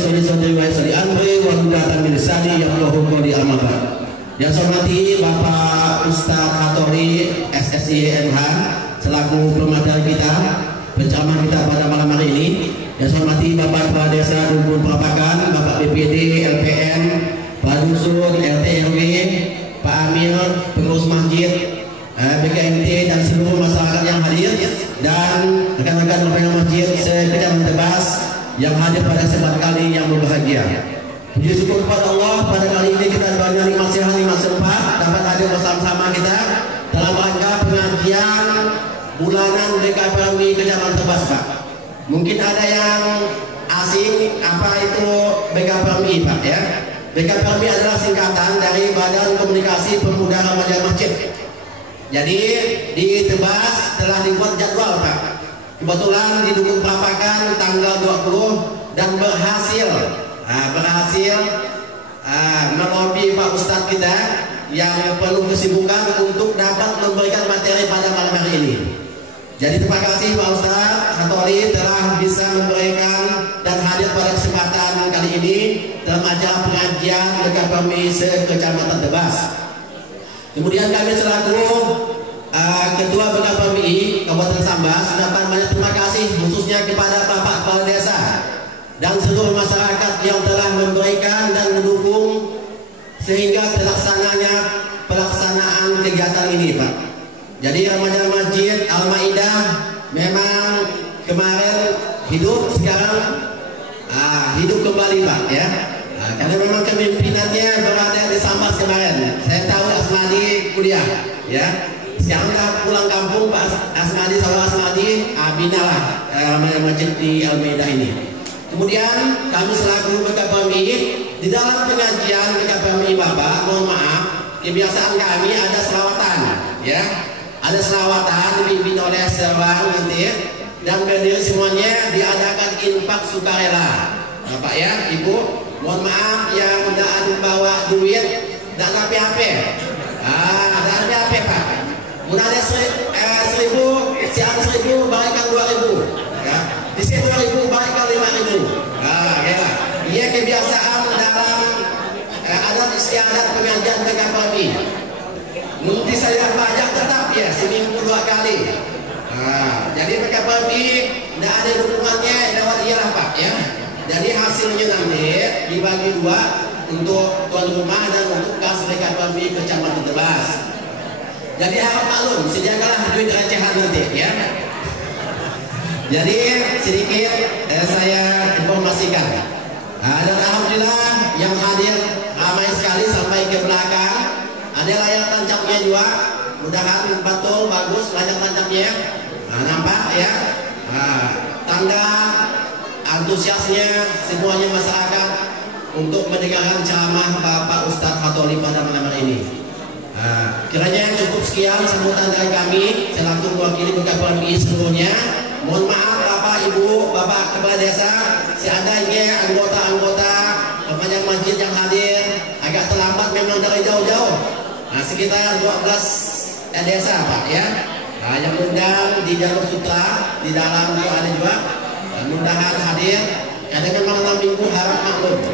sholli sholli wa sholli amri wa hudatan min lisani yafqahu qawli amma ba'd. Yang saya hormati Bapak Ustadz Hatori SSI MH selaku pemadam kita, penceramah kita pada malam hari ini. Yang saya hormati Bapak Kepala Desa Dusun Prapakan, Bapak BPD, LPM, Pak Dusun, RT RW, Pak Amil, pengurus masjid, BKMT dan seluruh masyarakat yang hadir, dan rekan-rekan pengawas masjid sekejam Tebas yang hadir pada kesempatan kali yang berbahagia. Puji syukur kepada Allah, pada kali ini kita banyak nikmat sehat, nikmat sempat dapat hadir bersama-sama kita dalam rangka pengajian bulanan BKPMI Kecamatan Tebas, Pak. Mungkin ada yang asing apa itu BKPMI, Pak, ya. BKPMI adalah singkatan dari Badan Komunikasi Pemuda Remaja Masjid. Jadi di Tebas telah dibuat jadwal, Pak. Kebetulan di Dusun Prapakan tanggal 20 dan berhasil melobi Pak Ustadz kita yang penuh kesibukan untuk dapat memberikan materi pada malam hari ini. Jadi terima kasih Pak Ustadz Hatori telah bisa memberikan dan hadir pada kesempatan kali ini dalam acara pengajian BKPMI se-Kecamatan Tebas. Kemudian kami selaku Ketua BKPMI Kabupaten Sambas dapat banyak terima kasih khususnya kepada Bapak Kepala Desa dan seluruh masyarakat yang telah memberikan dan mendukung sehingga terlaksananya pelaksanaan kegiatan ini, Pak. Jadi Remaja Masjid Al-Maidah memang kemarin hidup, sekarang hidup kembali, Pak, ya. Karena memang kepemimpinannya berada di Sambas kemarin. Saya tahu Asmadi kuliah, ya. Sekarang kita pulang kampung, Pak Asmadi, saudara Asmadi, binalah Remaja Masjid di Al-Maidah ini. Kemudian kami selaku BKPMI di dalam pengajian BKPMI Bapak, mohon maaf, kebiasaan kami ada selawatan, ya, ada selawatan dipimpin oleh seorang nanti, dan berdiri semuanya diadakan infak sukarela, Bapak ya, Ibu, mohon maaf yang tidak ada bawa duit, tidak ada PHP, ada PHP, Pak, mudah ada 1000, siang 1000, baikkan 2000, ya. Di sini 2000 baikkan 5000. Ya. Ia kebiasaan dalam adat istiadat pengajian BKPMI. Nanti saya pajak tetap ya seminggu 2 kali. Jadi BKPMI tidak ada dukungannya lewat ialah, Pak, ya. Jadi hasilnya nanti dibagi 2 untuk tuan rumah dan untuk kas BKPMI Kecamatan Tebas. Jadi harap maklum, sediakanlah duit recehan nanti, ya. Jadi sedikit saya informasikan. Dan alhamdulillah yang hadir ramai sekali sampai ke belakang. Ada layar tancapnya juga. Mudahan betul bagus layar tancapnya. Nampak ya. Tanda antusiasnya semuanya masyarakat untuk mendengarkan ceramah Bapak Ustadz Hatori pada malam hari ini. Kiranya cukup sekian sambutan dari kami selaku mewakili BKPMI seluruhnya. Mohon maaf Bapak Ibu, Bapak Kepala Desa, seandainya anggota-anggota Remaja Masjid yang hadir agak terlambat memang dari jauh-jauh. Sekitar 12 desa, Pak, ya. Yang undang di jalur sutra di dalam itu ada juga. Mudahan hadir. Kadang memang malam minggu harap maklum.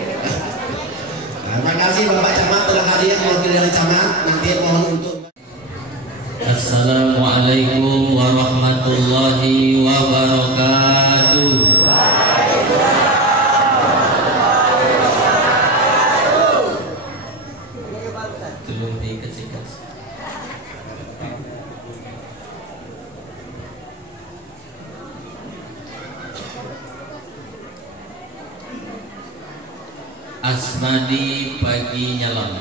Terima kasih Bapak Camat telah hadir mewakili dari Camat. Nanti mohon untuk Assalamualaikum warahmatullahi wabarakatuh. Belum dikasihkan. Asmadi pagi nyelam.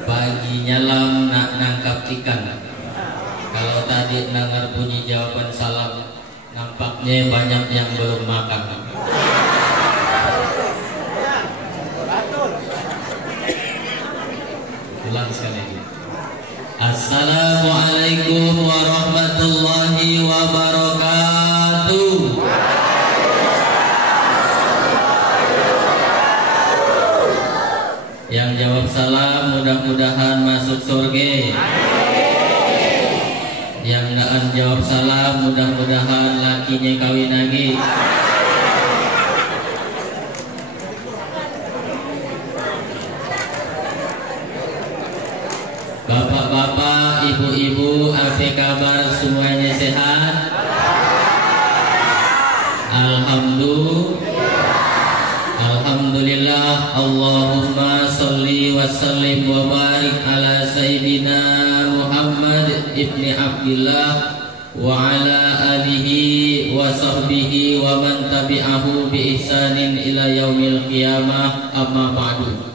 Pagi nyelam nak nangkap ikan. Kalau tadi dengar bunyi jawaban salam, nampaknya banyak yang belum makan. Ulang sekali lagi. Assalamualaikum warahmatullahi wabarakatuh. Yang jawab salam mudah-mudahan masuk surga. Yang nggak jawab salam mudah-mudahan lakinya kawin lagi. Bapak-bapak, ibu-ibu, apa kabar semuanya sehat? Alhamdulillah. Allahumma salli wa sallim wa barik ala Sayyidina Muhammad ibni Abdillah wa ala alihi wa sahbihi wa man tabi'ahu bi ihsanin ila yaumil qiyamah. Amma ba'du.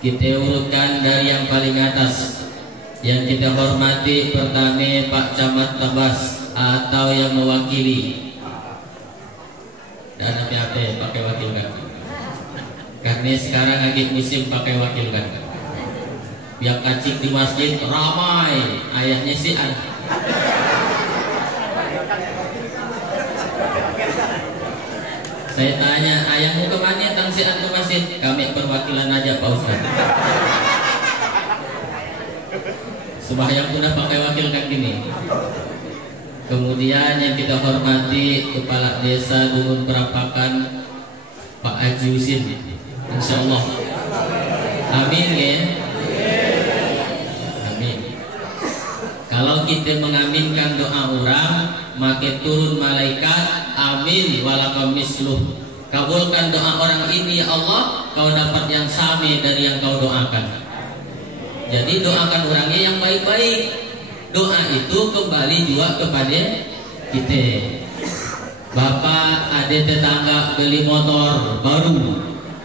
Kita urutkan dari yang paling atas. Yang kita hormati pertama Pak Camat Tabas atau yang mewakili. Dan apa-apa pakai wakil kan? Karena sekarang lagi musim pakai wakil kan. Biar kacik di masjid ramai. Ayahnya si An. Saya tanya, ayahmu kemana tang si An ke masjid? Kami perwakilan aja Pak Ustaz. Sembahyang sudah pakai wakil kan gini. Kemudian yang kita hormati Kepala Desa Dungun Perapakan Pak Haji Husin, Insya Allah. Amin ya. Amin. Kalau kita mengaminkan doa orang, maka turun malaikat. Amin walakum misluh. Kabulkan doa orang ini ya Allah, kau dapat yang sama dari yang kau doakan. Jadi doakan orangnya yang baik-baik. Doa itu kembali juga kepada kita. Bapak ada tetangga beli motor baru,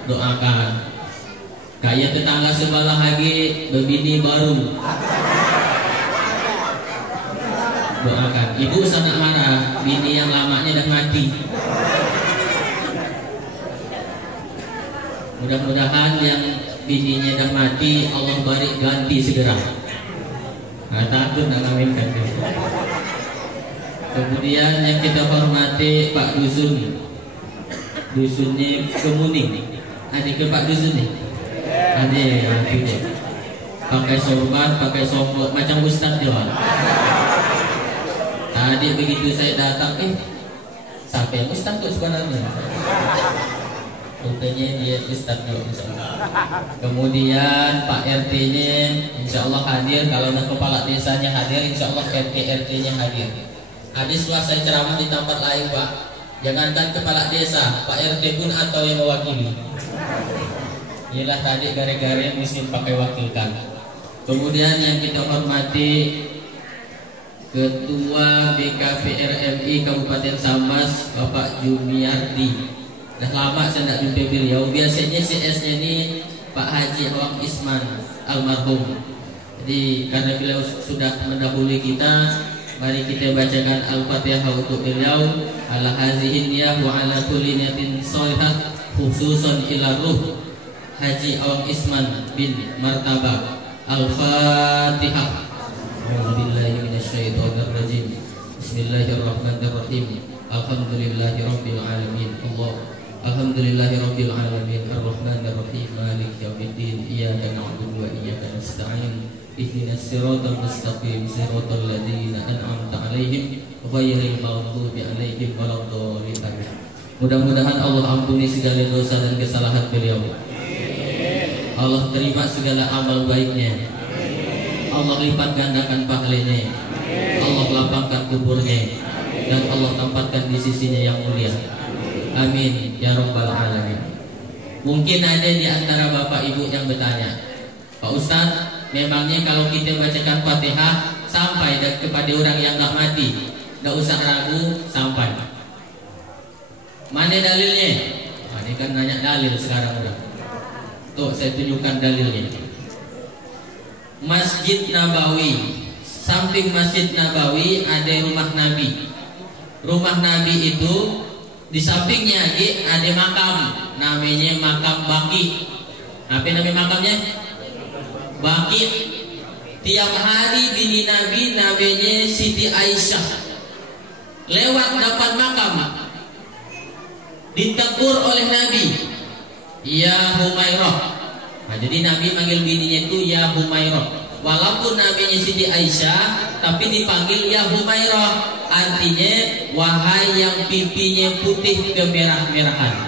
doakan. Kayak tetangga sebelah lagi bebini baru, doakan. Ibu sana marah, bini yang lamanya dah mati. Mudah-mudahan yang bininya dah mati Allah beri ganti segera. Nah, takut nak kawinkan. Kemudian yang kita hormati Pak Dusun. Dusunnya Kemuning. Ada ke Pak Dusun nih? Ada ya. Pakai sorban, pakai songkok macam Ustaz dia. Tadi begitu saya datang, sampai Ustaz kok sebenarnya. Rupanya dia Ustaz juga, insya Allah. Kemudian Pak RT-nya insya Allah hadir. Kalau kepala desanya hadir, insya Allah RT-nya hadir. Hadis setelah saya ceramah di tempat lain Pak, jangankan kepala desa, Pak RT pun atau yang mewakili. Inilah tadi gara-gara mesti pakai wakilkan. Kemudian yang kita hormati Ketua BKPRMI Kabupaten Sambas Bapak Jumiardi. Dah lama saya tidak jumpa beliau. Biasanya CS-nya ini Pak Haji Awang Isman almarhum. Jadi karena beliau sudah mendahului kita, mari kita bacakan Al-Fatihah untuk beliau. Ala hazihin ya wa ala kulli niyatin shalihah khususan ila ruh Haji Awang Isman bin Martabak. Al-Fatihah. A'udzubillahi minasyaitonir rajim. Bismillahirrahmanirrahim. Alhamdulillahirabbil alamin. Alhamdulillahirabbil alamin. Arrahmanirrahim. Maliki yaumiddin. Iyyaka na'budu wa iyyaka nasta'in. Ihdinas siratal mustaqim. Siratal ladzina an'amta 'alaihim ghairil maghdubi 'alaihim waladdallin. Mudah-mudahan Allah ampuni segala dosa dan kesalahan beliau. Allah terima segala amal baiknya. Allah lipat gandakan pahalanya. Allah lapangkan kuburnya. Dan Allah tempatkan di sisinya yang mulia. Amin ya rabbal alamin. Mungkin ada di antara bapak ibu yang bertanya, Pak Ustadz, memangnya kalau kita bacakan Fatihah sampai kepada orang yang tak mati, tidak usah ragu sampai. Mana dalilnya? Nah, ini kan nanya dalil sekarang udah. Tuh saya tunjukkan dalilnya. Masjid Nabawi, samping Masjid Nabawi ada rumah Nabi. Rumah Nabi itu di sampingnya ada makam, namanya makam Baqi. Apa nama makamnya? Baqi. Tiap hari bini Nabi namanya Siti Aisyah lewat depan makam, ditegur oleh Nabi, ya Humairah. Nah, jadi Nabi manggil bininya itu ya Humairah. Walaupun namanya Siti Aisyah, tapi dipanggil ya Humairah. Artinya wahai yang pipinya putih kemerah-merahan.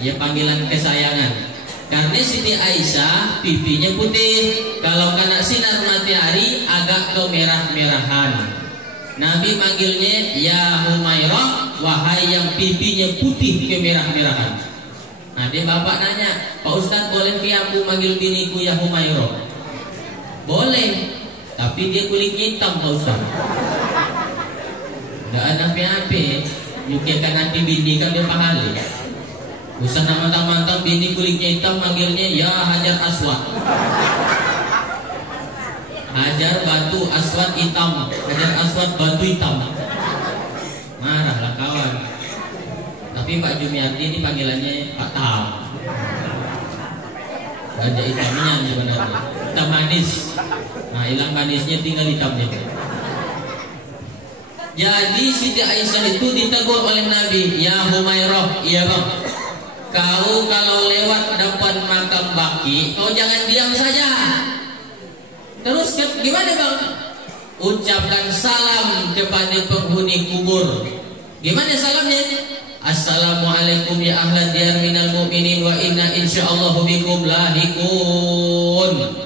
Ya panggilan kesayangan. Karena Siti Aisyah pipinya putih, kalau kena sinar matahari agak kemerah-merahan. Nabi manggilnya ya Humairah, wahai yang pipinya putih kemerah-merahan. Nah dia bapak nanya, Pak Ustadz boleh ke aku manggil biniku ya Humairah? Boleh, tapi dia kulitnya hitam Pak Ustadz. Gak ada apa-apa, yuki kan nanti bini kan dia pahali. Usah mantang-mantang bini kulitnya hitam manggilnya ya Hajar Aswad. Hajar batu aswad hitam, Hajar Aswad batu hitam. Marahlah kawan. Tapi Pak Jumiardi ini panggilannya Pak Tam. Raja hitamnya sebenarnya hitam manis. Nah hilang manisnya tinggal hitamnya. Jadi Siti Aisyah itu ditegur oleh Nabi, ya Humairah, iya bang, kau kalau lewat depan makam baki, kau jangan diam saja. Terus gimana bang? Ucapkan salam kepada penghuni kubur. Gimana salamnya? Assalamualaikum ya ahla diyar minal mu'minin wa inna insyaallah bikum lahikun.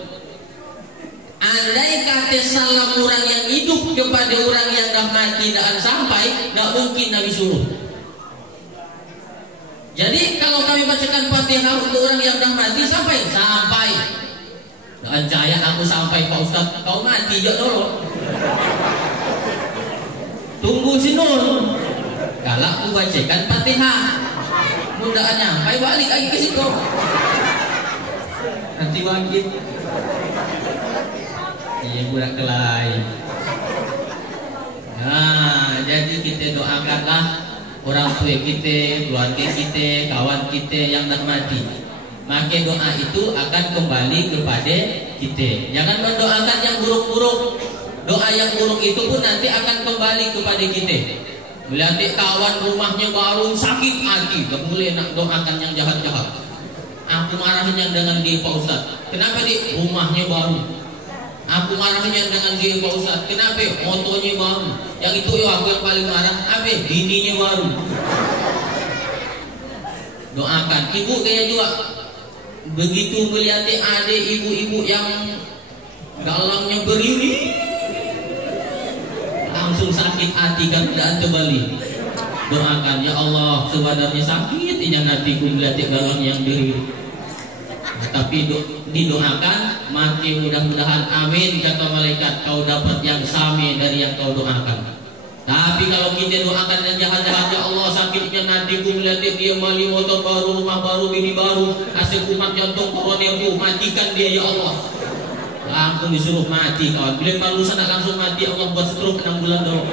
Andai kata salam orang yang hidup kepada orang yang dah mati dan sampai, tak mungkin Nabi suruh. Jadi kalau kami bacakan Fatihah untuk orang yang dah mati sampai. Dan caya aku sampai Pak Ustadz, kau mati jok dulu. Tunggu sinul. Kalau aku bacakan Fatihah, mudah nyampai balik lagi ke situ. Nanti wajib. Iya budak kelai. Nah, jadi kita doakanlah orang tua kita, keluarga kita, kawan kita yang dah mati. Maka doa itu akan kembali kepada kita. Jangan mendoakan yang buruk-buruk. Doa yang buruk itu pun nanti akan kembali kepada kita. Melihat kawan rumahnya baru sakit hati, gak boleh nak doakan yang jahat-jahat. Aku marahinnya dengan dia Pak Ustadz. Kenapa dia rumahnya baru? Aku marahnya dengan dia Pak Ustadz. Kenapa? Motonya baru. Yang itu ya aku yang paling marah. Apa? Bininya baru. Doakan. Ibu kayak juga begitu melihat ada ibu-ibu yang galangnya berdiri, langsung sakit hati kan tidak terbalik. Doakan ya Allah, sebenarnya sakit yang hatiku melihat galang yang berdiri. Tapi didoakan, mati mudah-mudahan amin kata malaikat, kau dapat yang sama dari yang kau doakan. Tapi kalau kita doakan yang jahat-jahat, ya Allah sakitnya nantiku melihat dia beli motor baru, rumah baru, bini baru, hasil kumat jantung koronerku, matikan dia ya Allah. Langsung disuruh mati kawan. Bila barusan langsung mati, Allah buat stroke 6 bulan dulu.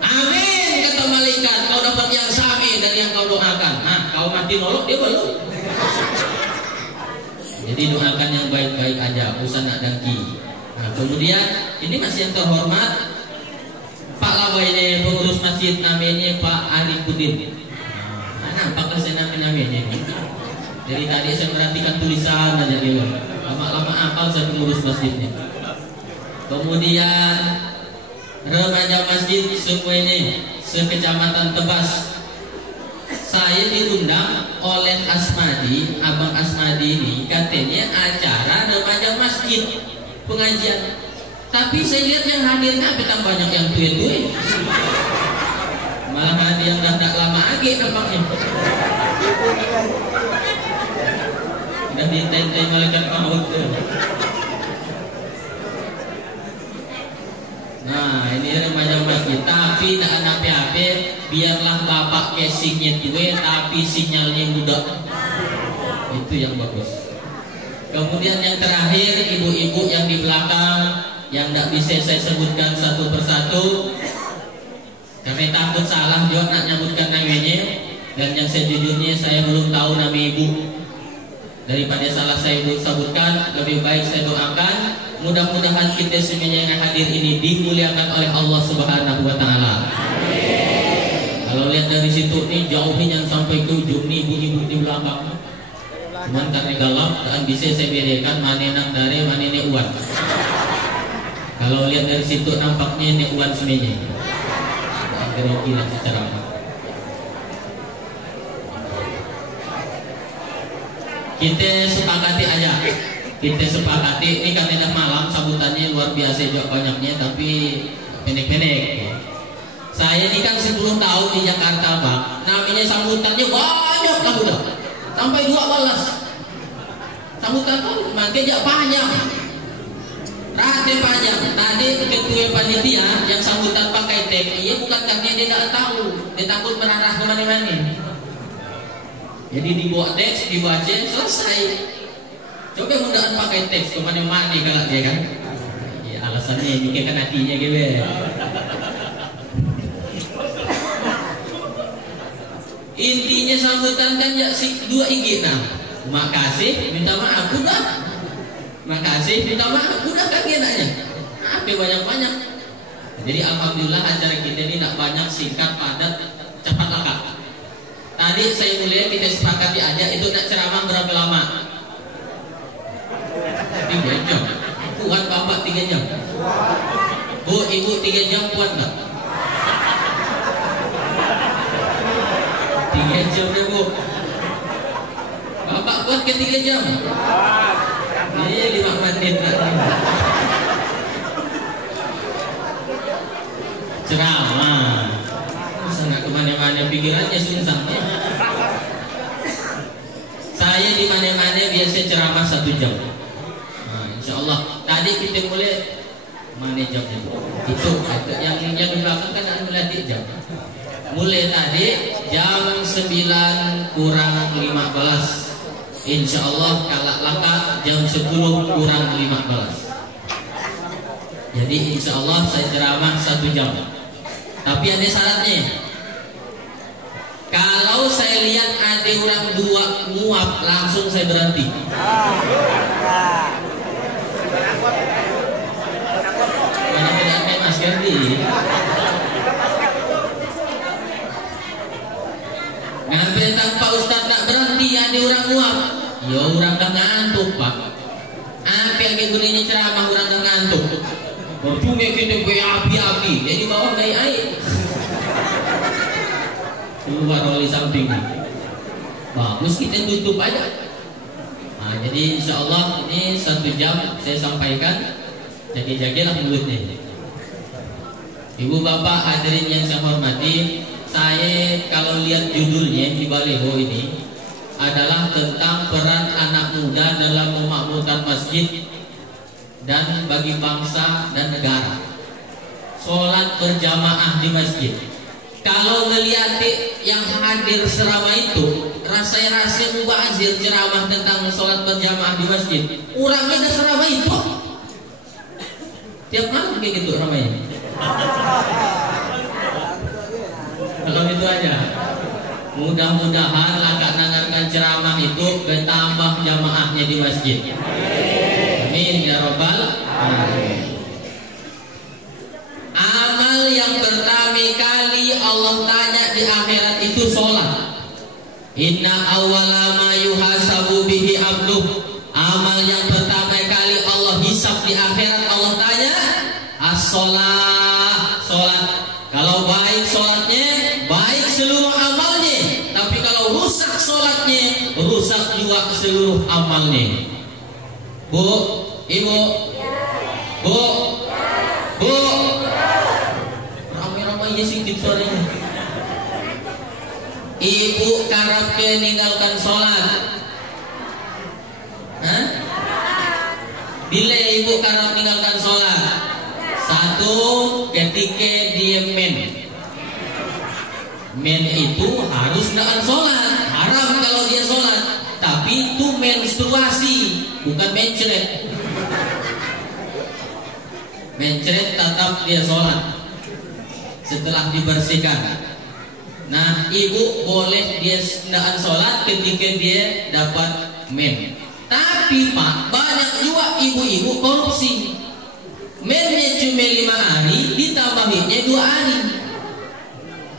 Amin kata malaikat, kau dapat yang sama dari yang kau doakan. Nah, kau mati nolok dia belum. Jadi doakan yang baik-baik aja, usah nak dengki. Nah, kemudian ini masih yang terhormat Pak Lawainya, pengurus masjid namanya Pak Arifudin. Nah, nampaklah saya namanya. Dari tadi saya perhatikan tulisan aja dia. Lama-lama apal saya pengurus masjidnya. Kemudian remaja masjid semua ini sekecamatan Tebas. Saya diundang oleh Asmadi, Abang Asmadi ini katanya acara remaja masjid pengajian. Tapi saya lihat yang hadirnya betang banyak yang tua-tua. Malah ada yang dah tak lama lagi nampaknya. Dah diintai-intai malaikat maut. Nah ini remaja masjid, tapi tak ada apa-apa. Biarlah bapak casingnya tua, tapi sinyalnya muda. Itu yang bagus. Kemudian yang terakhir, ibu-ibu yang di belakang, yang tidak bisa saya sebutkan satu persatu, kami takut salah juga nak nyebutkan namanya. Dan yang sejujurnya saya belum tahu nama ibu. Daripada salah saya sebutkan, lebih baik saya doakan mudah-mudahan kita semuanya yang hadir ini dimuliakan oleh Allah Subhanahu wa Ta'ala. Kalau lihat dari situ nih jauhnya yang sampai ke ujung nih ibu-ibu di belakang. Cuman karena galap dan bisa saya bedakan mana nak dari mana ini uan. Kalau lihat dari situ nampaknya ini uan semuanya. Kira-kira secara Kita sepakati aja. Kita sepakati ini katanya malam sambutannya luar biasa juga banyaknya, tapi pendek-pendek. Saya ini kan 10 tahun di Jakarta, Bang. Namanya sambutannya banyak lah udah. Sampai 12. Sambutan tuh makanya panjang. Rate panjang. Tadi ketua panitia yang sambutan pakai teks, iya bukan karena dia tidak tahu, dia takut menarah kemana-mana. Jadi dibawa teks, dibaca, selesai. Coba mudahan pakai teks kemana-mana kalau dia kan. Ya, alasannya mikirkan hatinya gitu. Intinya sambutan kan ya dua igina. Makasih, minta maaf, udah. Makasih, minta maaf, udah kan enaknya. Apa banyak-banyak. Jadi alhamdulillah acara kita ini tidak banyak, singkat, padat, cepat lakak. Tadi saya mulai kita sepakati aja itu nak ceramah berapa lama? 3 jam. Kuat bapak 3 jam. Bu, ibu 3 jam kuat nggak? 3 jam deh bu. Bapak kuat ke 3 jam? Iya 5 menit nanti. Ceramah. Sana kemana-mana pikirannya susahnya. Saya di mana-mana biasa ceramah 1 jam. Nah, insya Allah. Tadi kita mulai mana jamnya? Itu yang di belakang kan ada mulai jam. Mulai tadi jam 9 kurang 15. Insya Allah kalak laka jam 10 kurang 15. Jadi insya Allah saya ceramah 1 jam. Tapi ada syaratnya. Kalau saya lihat ada orang 2 nguap, langsung saya berhenti. Mana tidak pakai masker di? Ngambil tanpa Ustaz tak berhenti, ada orang nguap. Ya orang dah ngantuk pak. Apa yang begini ceramah orang dah ngantuk. Cuma kita api-api, jadi bawah gaya air. Keluar oleh samping. Bagus kita tutup aja. Nah, jadi insya Allah ini 1 jam saya sampaikan. Jaga-jagalah mulutnya. Ibu bapak hadirin yang saya hormati, saya kalau lihat judulnya di baliho ini adalah tentang peran anak muda dalam memakmurkan masjid dan bagi bangsa dan negara. Sholat berjamaah di masjid. Kalau melihat yang hadir selama itu, rasanya mubazir ceramah tentang sholat berjamaah di masjid. Orangnya dah selama itu. Tiap malam kayak gitu ramainya. Kalau itu aja. Mudah-mudahan lakak nangarkan ceramah itu bertambah jamaahnya di masjid. Amin ya robbal alamin. Amal yang pertama kali Allah tanya di akhirat itu sholat. Inna awwala ma yuhasabu bihi abduh. Amal yang pertama kali Allah hisab di akhirat, Allah tanya as-sholat, sholat. Kalau baik sholatnya, baik seluruh amalnya. Tapi kalau rusak sholatnya, rusak juga seluruh amalnya. Bu, ibu, bu, bu, ramai-ramai sedikit suaranya. Ibu karep meninggalkan sholat. Hah? Bila ibu karep meninggalkan sholat, 1, ketika dia men itu harus dengan sholat. Haram kalau dia sholat. Tapi itu menstruasi, bukan mencret. Mencret tetap dia sholat setelah dibersihkan. Nah, ibu boleh dia tidak sholat ketika dia dapat men. Tapi pak, banyak juga ibu-ibu korupsi. Mennya cuma 5 hari, ditambahinnya 2 hari.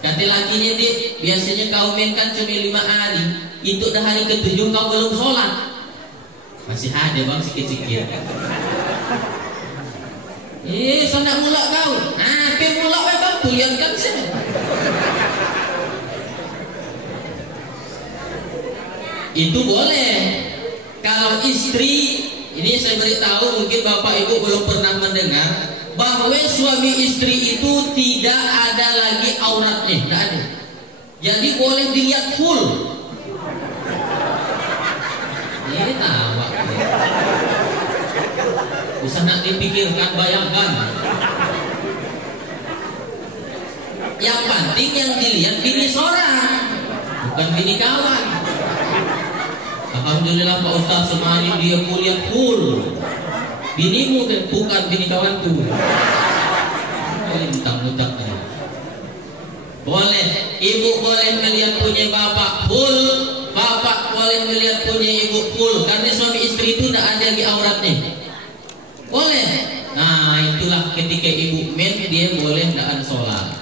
Kata lakinya dia, biasanya kau men kan cuma 5 hari. Itu dah hari ke-7 kau belum sholat. Masih ada bang sikit-sikit. Sana mula kau. Apa mula kau kuliah kan sih. Itu boleh. Kalau istri, ini saya beritahu mungkin Bapak Ibu belum pernah mendengar bahwa suami istri itu tidak ada lagi auratnya, tidak ada. Jadi boleh dilihat full. Ini tahu. Usah nak dipikirkan, bayangkan. Yang penting yang dilihat bini seorang, bukan bini kawan. Alhamdulillah Pak Ustaz Semani dia kuliah full. Binimu bukan bini kawanku. Mentang-mentang. Boleh, ibu boleh melihat punya bapak full, bapak boleh melihat punya ibu full. Karena suami istri itu tidak ada lagi auratnya. Boleh. Nah itulah ketika ibu men dia boleh daan sholat.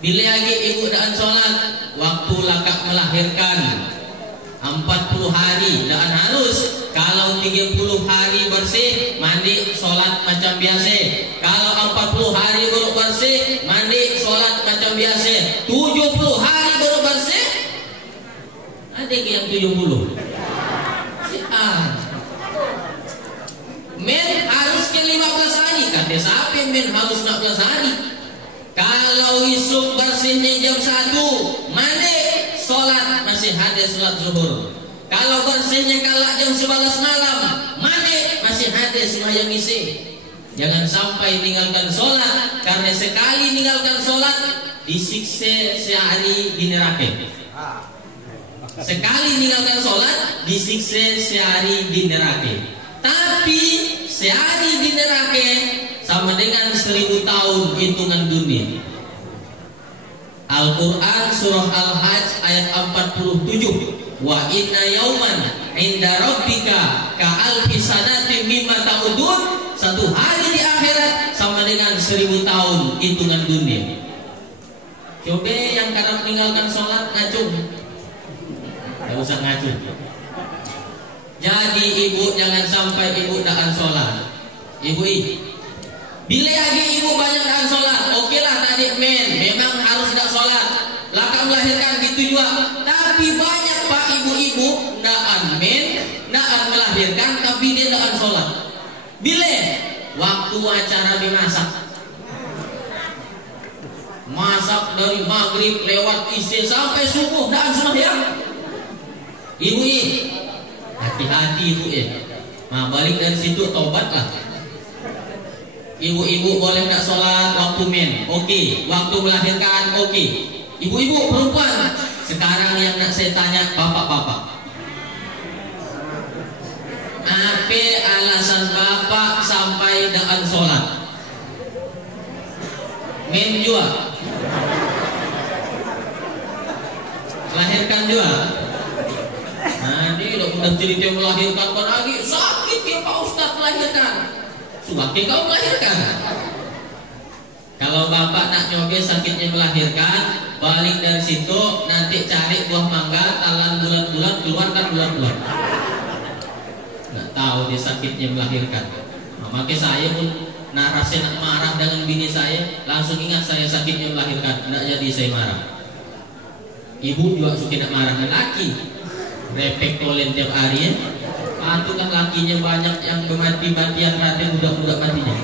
Bila lagi ibu daan sholat, waktu lakak melahirkan 40 hari daan harus. Kalau 30 hari bersih, mandi sholat macam biasa. Kalau 40 hari baru bersih, mandi sholat macam biasa. 70 hari baru bersih, ada yang 70. Men harus ke 15 hari. Kata siapa men harus 15 hari? Kalau isuk bersihnya jam 1, mandi sholat masih ada sholat zuhur. Kalau bersihnya kalak jam 11 malam, mandi masih ada sembahyang isi. Jangan sampai tinggalkan sholat, karena sekali tinggalkan sholat disiksa sehari di neraka. Sekali tinggalkan sholat disiksa sehari di neraka. Tapi sehari di neraka sama dengan 1000 tahun hitungan dunia. Al-Quran surah Al-Hajj ayat 47. Wa inna yauman inda rabbika ka'alfi sanatin mimma ta'udun. Satu hari di akhirat sama dengan 1000 tahun hitungan dunia. Coba yang kadang meninggalkan sholat ngacung. Tidak usah ngacung. Jadi ibu jangan sampai ibu daan sholat. Ibu bila lagi ibu banyak daan sholat, okelah tadi memang harus dak sholat. Laka melahirkan gitu juga. Tapi banyak pak ibu-ibu daan daan melahirkan tapi dia daan sholat. Bila waktu acara dimasak, masak dari maghrib lewat isya sampai subuh daan sembahyang. Ibu hati-hati ibu Nah balik dari situ tobatlah. Ibu-ibu boleh tak sholat waktu oke. Waktu melahirkan oke. Ibu-ibu perempuan, sekarang yang nak saya tanya bapak-bapak, apa alasan bapak sampai daan sholat? Juga melahirkan juga. Nah ini udah cerita melahirkan kan lagi sakit ya Pak Ustaz melahirkan. Semakin kau melahirkan. Kalau bapak nak nyoba sakitnya melahirkan, balik dari situ nanti cari buah mangga, talan bulat-bulat, keluarkan bulat-bulat. Nggak tahu dia sakitnya melahirkan. Nah, makanya saya pun rasa nak marah dengan bini saya, langsung ingat saya sakitnya melahirkan. Nggak jadi saya marah. Ibu juga suka nak marah dengan laki. Repek tolen tiap hari ya. Itu kan lakinya banyak yang mati-matian raten budak-budak matinya.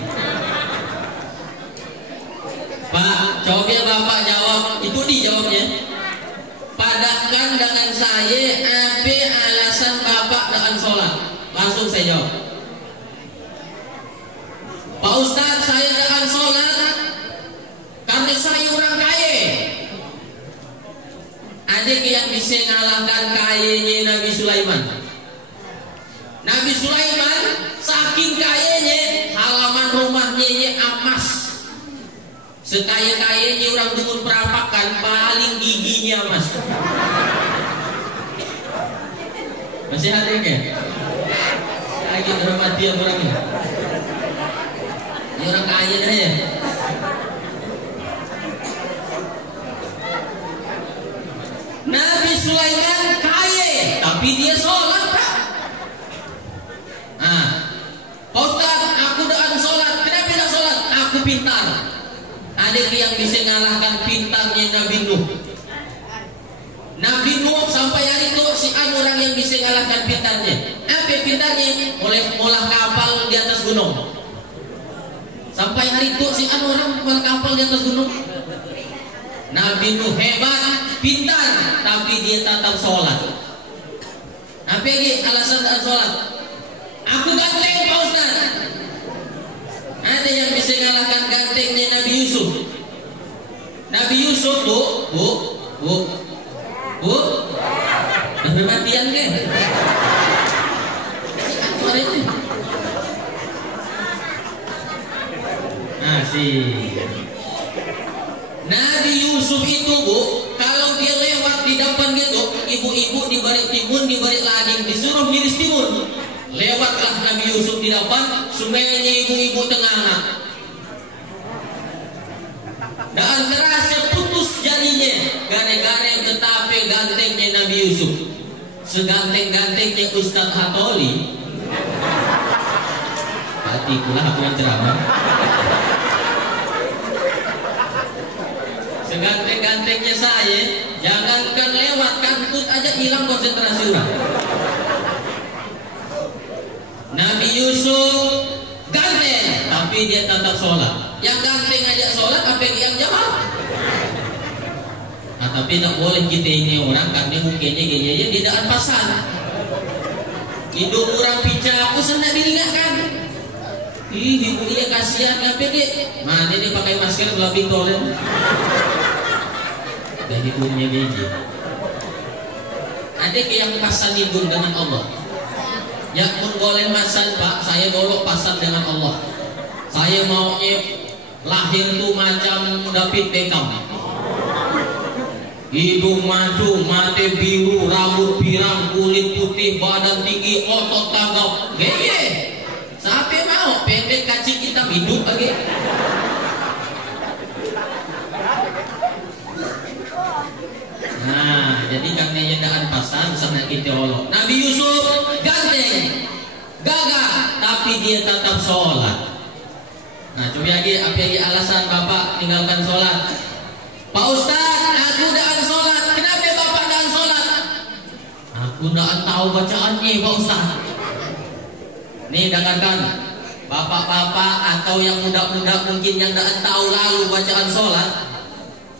Pak, coba bapak jawab. Itu dijawabnya. Padatkan dengan saya apa alasan bapak dengan sholat. Langsung saya jawab. Pak Ustaz, saya dengan sholat karena saya orang kaya. Ada yang bisa ngalahkan kayanya Nabi Sulaiman. Nabi Sulaiman saking kayanya halaman rumahnya emas. Sekaya-kayanya orang dukun perapakan paling giginya emas. Masih ada kan? Lagi termatian orang ini. Ini orang kaya aja. Nabi Sulaiman kaya, tapi dia sholat tak? Pak Ustaz, aku daan sholat. Kenapa tidak sholat? Aku pintar. Ada yang bisa mengalahkan pintarnya Nabi Nuh. Nabi Nuh sampai hari itu si anu orang yang bisa ngalahkan pintarnya. Apa pintarnya? Molah kapal di atas gunung. Sampai hari itu si anu orang molah kapal di atas gunung. Nabi Nuh hebat, pintar, tapi dia tetap sholat. Apa lagi alasan tak sholat? Aku ganteng Pak Ustaz. Ada yang bisa ngalahkan gantengnya Nabi Yusuf? Nabi Yusuf bu, sampai matian ke? Suara itu. Nabi Yusuf itu bu, kalau dia lewat di depan gitu, ibu-ibu di balik timun, di balik lading disuruh miris timun. Lewatlah Nabi Yusuf di depan, sungainya ibu-ibu tengah. Dan terasa putus jarinya, gara-gara tetapi gantengnya Nabi Yusuf. Seganteng-gantengnya Ustaz Hatoli. Hati pula aku yang ceramah. Seganteng-gantengnya saya, jangankan lewat kantut aja hilang konsentrasi orang. Nabi Yusuf ganteng, tapi dia tetap sholat. Yang ganteng aja sholat, apa yang jawab? Nah, tapi tak boleh kita ini orang karena mukanya gaya di daan pasar. Hidung orang pica, aku senang diingatkan. Ih, ibu dia kasihan, apa dia? Mana dia pakai masker belah bitolen? Dan hidungnya gigi. Ada yang pasan hidung dengan Allah. Yang menggoleng masan Pak, saya golok pasan dengan Allah. Saya maunya lahir tuh macam David Beckham. Hidung maju, mata biru, rambut pirang, kulit putih, badan tinggi, otot tanggap. Geye. Siapa mau pendek kacing hitam hidup lagi? Nah, jadi karena yedaan pasan sana kita olok. Nabi Yusuf ganteng, gagah, tapi dia tetap sholat. Nah, coba lagi apa lagi alasan bapak tinggalkan sholat? Pak Ustaz, aku daan sholat. Kenapa bapak daan sholat? Aku daan tahu bacaannya Pak Ustaz. Nih dengarkan, bapak-bapak atau yang muda-muda mungkin yang daan tahu lalu bacaan sholat,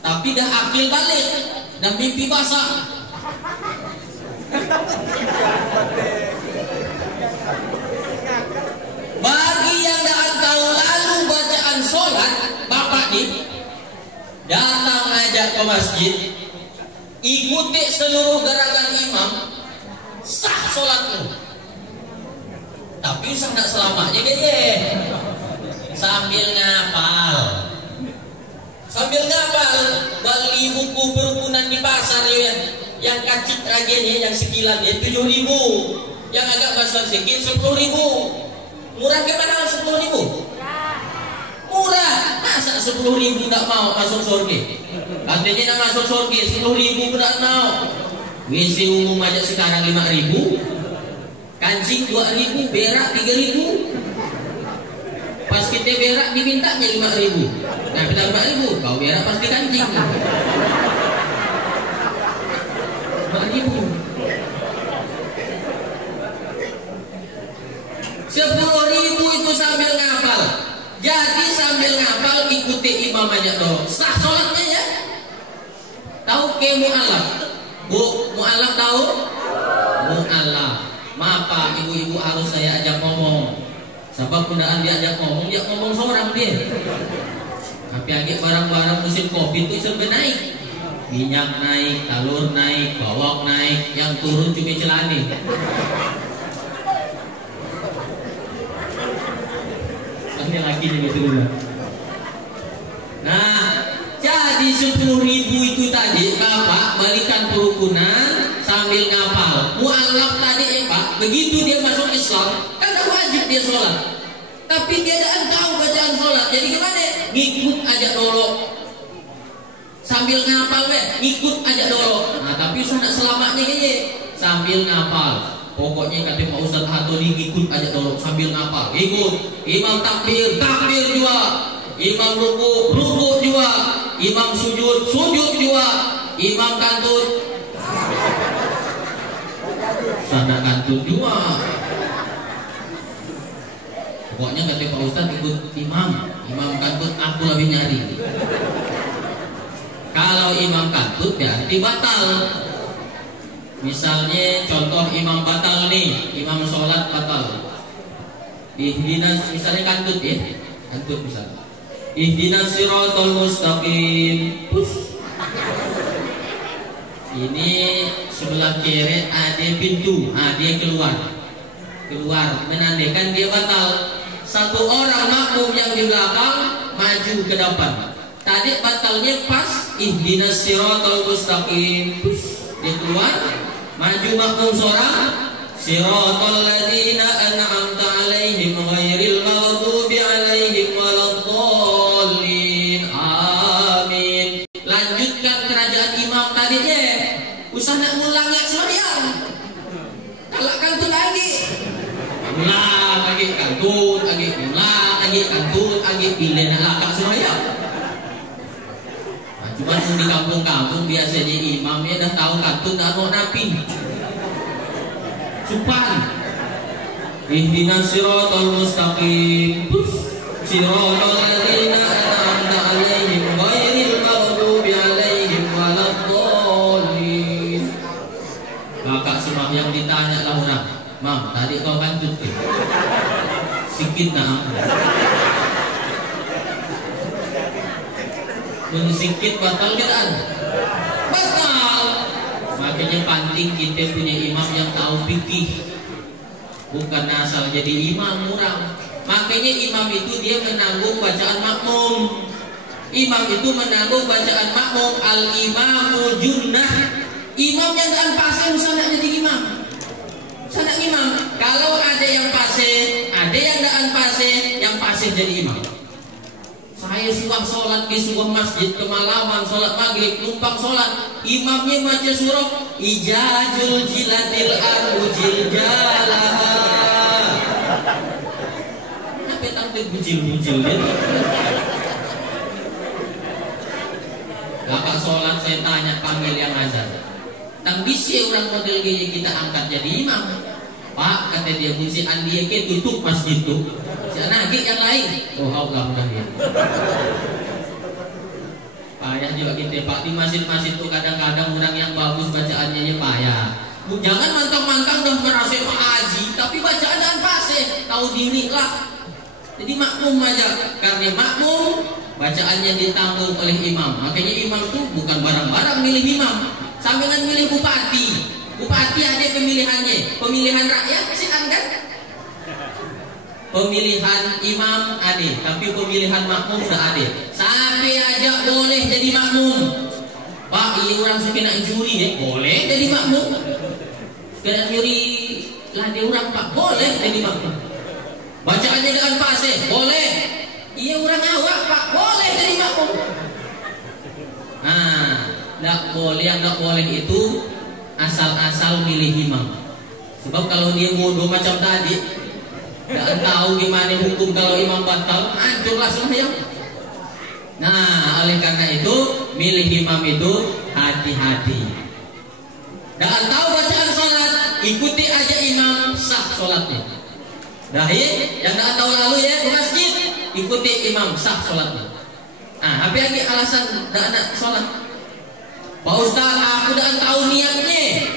tapi dah akil balik. Dan mimpi basah. Bagi yang tak tahu lalu bacaan sholat, bapak nih datang ajak ke masjid, ikuti seluruh gerakan imam, sah sholatmu. Tapi usah nak selamanya gede. Sambil ngapal. Sambil ngapal, beli buku berukunan di pasar ya, yang kacik agennya, yang sekilan ya 7.000, yang agak besar sedikit 10.000. Murah ke mana 10.000? Murah, masa 10.000 tak mau masuk surga? Katanya nak masuk surga 10.000 tak mau. WC umum aja sekarang 5.000, kancing 2.000, berak 3.000. Pas kita berak dimintanya 5.000. Nah, kita 4.000, kau berak pasti kancing. 4.000. 10.000 itu sambil ngapal. Jadi sambil ngapal ikuti imam aja dong. Sah sholatnya ya. Tahu ke mu'alaf? Bu, mu'alaf tahu? Mu'alaf. Maaf Pak, ibu-ibu harus saya ajak ngomong. Sebab kundaan diajak ngomong, dia ngomong seorang dia. Tapi agak barang-barang musim kopi itu serba naik. Minyak naik, telur naik, bawang naik, yang turun cuma celani. Ini lagi nih gitu. Nah, jadi 10.000 itu tadi bapak balikan kerukunan sambil ngapal. Mu'alaf tadi Pak, begitu dia masuk Islam, kan tak wajib dia sholat. Tapi dia tidak tahu bacaan sholat. Jadi gimana? Ngikut aja dulu. Sambil ngapal ngikut aja dulu. Nah, tapi usah nak selamanya kayaknya. Sambil ngapal. Pokoknya kata Pak Ustaz Hatoli ngikut aja dulu sambil ngapal. Ikut. Imam takbir, takbir juga. Imam ruku, ruku juga. Imam sujud, sujud juga. Imam kantut. Sana kantun juga. Pokoknya kata Pak Ustadz ikut imam kantut aku lebih nyari. Kalau imam kantut berarti batal. Misalnya contoh imam batal nih, imam sholat batal. Ihdinas misalnya kantut ya, kantut misalnya. Ihdinas siratal mustaqim. Push. Ini sebelah kiri ada pintu, dia keluar, menandakan dia batal. Satu orang makmum yang di belakang maju ke depan. Tadi batalnya pas ihdinas siratal mustaqim. Dia keluar, maju makmum seorang. Siratal ladzina an'amta 'alaihim ghairil maghdubi 'alaihim waladdallin. Amin. Lanjutkan kerajaan imam tadinya. Usah nak ngulang ya sembahyang. Kalau kantun lagi. Ulang lagi kantun, lagi ulang lagi kantun, lagi pilih nak lakak sembahyang. Nah, cuma di kampung-kampung biasanya imamnya dah tahu kantun dah mau napi. Supan. Ihdinas siratal mustaqim. Siratal ladzina an'amta 'alaihim ghairil maghdubi 'alaihim waladdallin. Kakak sembahyang ditanya lah orang, "Mam, tadi kau kantut ke?" Sikit nak. Sikit batal ke tak? Batal. Makanya penting kita punya imam yang tahu fikih. Bukan asal jadi imam murah. Makanya imam itu dia menanggung bacaan makmum. Imam itu menanggung bacaan makmum. Al-imamu junnah. Imam yang tak pasir usah nak jadi imam. Usah nak imam. Kalau ada yang pasir, ada yang tak pasir, yang pasir jadi imam. Saya sudah sholat di sebuah masjid kemalaman, sholat maghrib, numpang sholat. Imamnya baca surah Ijazul jilatil arujil jalaha. Apa tampil bujil-bujil ini? Kakak sholat saya tanya panggil yang azan. Tang bisa orang model gaya kita angkat jadi imam. Pak kata dia kunci andi ke tutup masjid tu. Jangan lagi yang lain. Oh Allah mudah dia. Payah juga kita Pak di masjid-masjid tu kadang-kadang orang yang bagus bacaannya payah. Jangan mantang-mantang dah merasa haji, tapi bacaan dan pasir tahu diri lah. Jadi makmum aja karena makmum bacaannya ditanggung oleh imam. Makanya imam tu bukan barang-barang milih imam. Sampai dengan milih bupati. Bupati ada pemilihannya, pemilihan rakyat kesian kan? Pemilihan imam ada, tapi pemilihan makmum tak ada. Sampai aja boleh jadi makmum. Pak, ini orang suka nak juri ya, boleh jadi makmum. Suka nak juri lah dia orang Pak, boleh jadi makmum. Bacaannya dengan pasir, boleh. Iya orang awak Pak, boleh jadi makmum. Nah, tak boleh, yang tak boleh itu asal-asal milih imam. Sebab kalau dia bodoh macam tadi, tak tahu gimana hukum kalau imam batal, hancurlah sembahyang. Nah, oleh karena itu milih imam itu hati-hati. Tak tahu bacaan sholat, ikuti aja imam, sah sholatnya. Dahil yang tak tahu lalu ya ke masjid, ikuti imam, sah sholatnya. Nah, apa lagi alasan tak nak sholat? Pak Ustaz, aku dah tahu niatnya.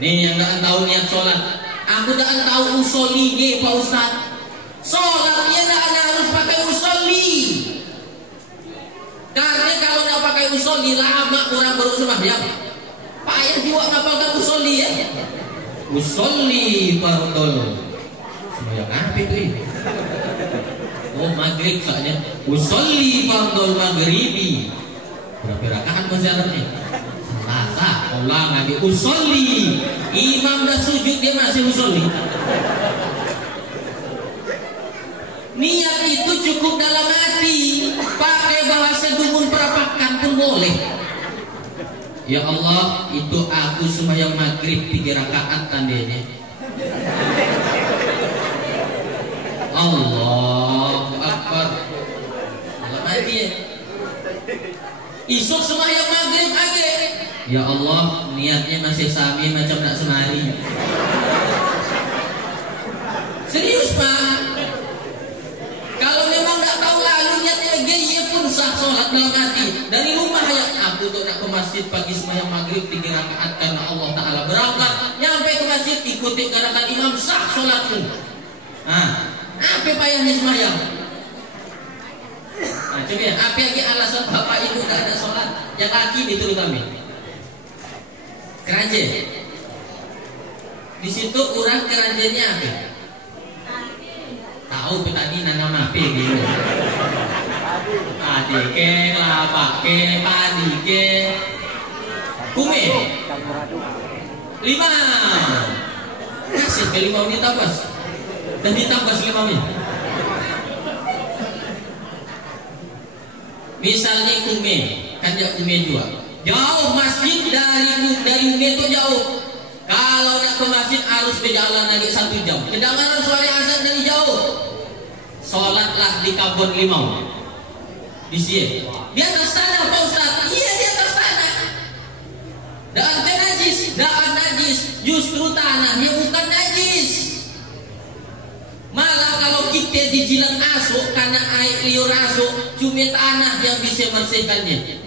Nih yang dah tahu niat sholat. Aku dah tahu usolli ni Pak Ustaz. Sholatnya dah harus pakai usolli. Karena kalau nak pakai usolli lama orang baru sembahyang. Payah juga ngapalkan usolli ya. Usolli fardhul. Sembahyang apa itu? Oh maghrib saja. Usolli fardhul maghribi. Berapa rakaat masih Arabnya? Selasa. Ulang lagi usolli. Imam dah sujud dia masih usolli. Niat itu cukup dalam hati. Pakai bahasa dukun perapakan pun boleh. Ya Allah, itu aku sembahyang maghrib 3 rakaat tandanya. Allahu Akbar. Dalam hati ya. Isuk sembahyang maghrib aja. Ya Allah, niatnya masih sami macam nak semari. Serius Pak. Kalau memang nggak tahu lalu niatnya gaya pun sah sholat dalam hati. Dari rumah ya, aku tuh nak ke masjid pagi sembahyang maghrib 3 rakaat karena Allah Taala. Berangkat, nyampe ke masjid ikuti gerakan imam, sah sholatmu. Apa payahnya sembahyang? Coba ya, apa lagi alasan bapak ibu nggak ada sholat? Yang laki itu terutama. Keranjen. Di situ orang keranjennya apa? Tahu petani nanam apa gitu. Padi ke, kelapa ke, padi ke, kume. 5. Kasih ke 5 menit tambah. Dan ditambah 5 menit. Misalnya kume, kan ya kume juga. Jauh masjid dari kume itu jauh. Kalau nak ke masjid harus berjalan lagi 1 jam. Kedengaran suara azan dari jauh. Sholatlah di Kebun Limau. Di sini. Di atas tanah Pak Ustaz. Iya di atas tanah. Dan najis, dan najis. Justru tanahnya bukan najis. Malah kalau kita dijilat asuk karena air liur asuk, cuma tanah yang bisa bersihkannya.